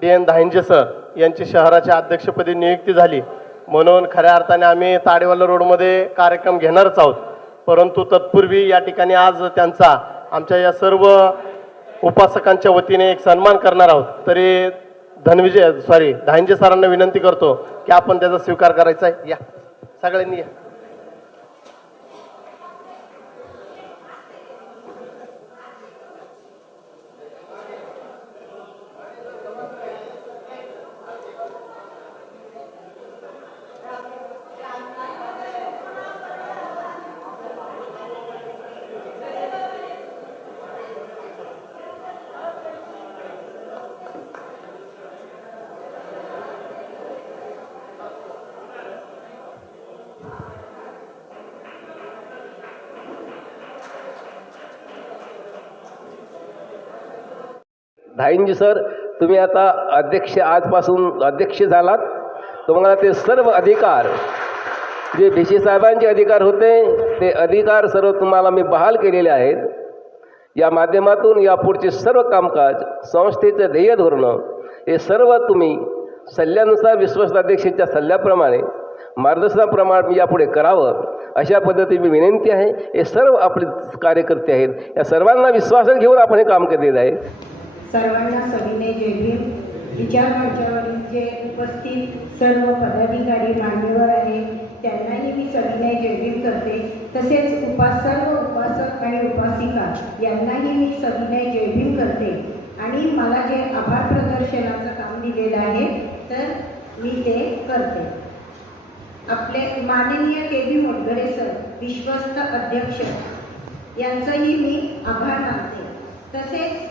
DN धाईंजे सर यांची शहराच्या अध्यक्षपदी नियुक्ती झाली, म्हणून खऱ्या अर्थाने आम्ही ताडेवाला रोडमध्ये कार्यक्रम घेणारच आहोत. परंतु तत्पूर्वी या ठिकाणी आज त्यांचा आमच्या या सर्व उपासकांच्या वतीने एक सन्मान करणार आहोत. तरी धाईंजे सरांना विनंती करतो की आपण त्याचा स्वीकार करायचा आहे. या सगळ्यांनी या. धाईंजी सर, तुम्ही आता आजपासून अध्यक्ष झालात. तुम्हाला ते सर्व अधिकार जे VC साहेबांचे अधिकार होते ते अधिकार सर्व तुम्हाला मी बहाल केलेले आहेत. या माध्यमातून यापुढचे सर्व कामकाज, संस्थेचं ध्येय धोरणं हे सर्व तुम्ही सल्ल्यानुसार विश्वस्त अध्यक्षांच्या सल्ल्याप्रमाणे मार्गदर्शनाप्रमाणे यापुढे करावं अशा पद्धतीची विनंती आहे. हे सर्व आपले कार्यकर्ते आहेत, या सर्वांना विश्वासात घेऊन आपण हे काम केलेलं आहे. सर्वांना सविनय जय भीम. विचार मंचावरील जे उपस्थित सर्व पदाधिकारी मान्यवर आहेत त्यांनाही मी सविनय जय भीम करते. तसेच सर्व उपासक आणि उपासिका यांनाही मी सविनय जय भीम करते. आणि मला जे आभार प्रदर्शनाचं काम दिलेलं आहे तर मी ते करते. आपले माननीय KB मोडघरे सर विश्वस्त अध्यक्ष यांचंही मी आभार मानते. तसेच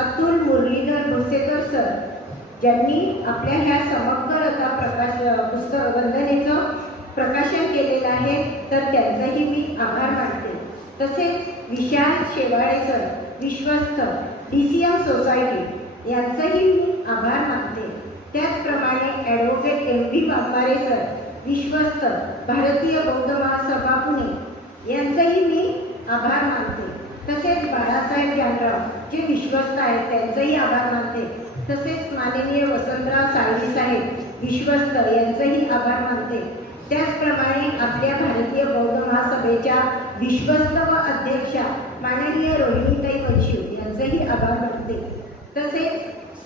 अतुल मुरलीधर भोसेकर सर ज्यांनी आपल्या ह्या समग्र पुस्तक वंदनेचं प्रकाशन केलेलं आहे तर त्यांचाही मी आभार मानते. तसेच विशाल शेवाळे सर विश्वस्त DCM सोसायटी यांचाही मी आभार मानते. त्याचप्रमाणे ॲडव्होकेट MV वाघमारे सर विश्वस्त भारतीय बौद्ध महासभा पुणे यांचाही मी आभार मानते. तसेच बाळासाहेब जानराव जे विश्वस्त आहेत त्यांचंही आभार मानते. तसेच माननीय वसंतराव साळवी साहेब विश्वस्त यांचंही आभार मानते. त्याचप्रमाणे आपल्या भारतीय बौद्ध महासभेच्या विश्वस्त व अध्यक्षा माननीय रोहिणीताई वंशी यांचंही आभार मानते. तसेच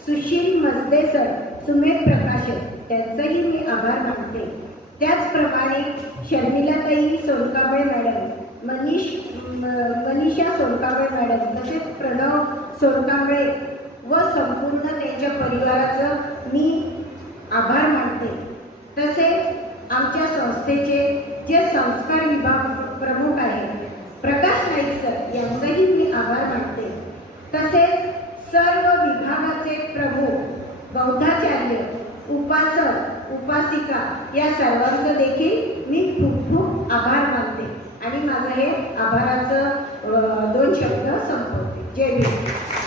सुशील मजदे सर सुमेध प्रकाशक त्यांचंही मी आभार मानते. त्याचप्रमाणे शर्मिलाताई सोनकांबळे मॅडम, मनीषा सोनकांबळे मॅडम, तसेच प्रणव सोनकांबळे व संपूर्ण त्यांच्या परिवाराचं मी आभार मानते. तसेच आमच्या संस्थेचे जे संस्कार विभाग प्रमुख आहेत प्रकाश नाईक सर यांचाही मी आभार मानते. तसेच सर्व विभागाचे प्रमुख बौद्धाचार्य, उपासक, उपासिका या सर्वांचं देखील मी खूप खूप आभार मानते. आणि माझं हे आभाराचं 2 शब्द संपवते. जय भीम.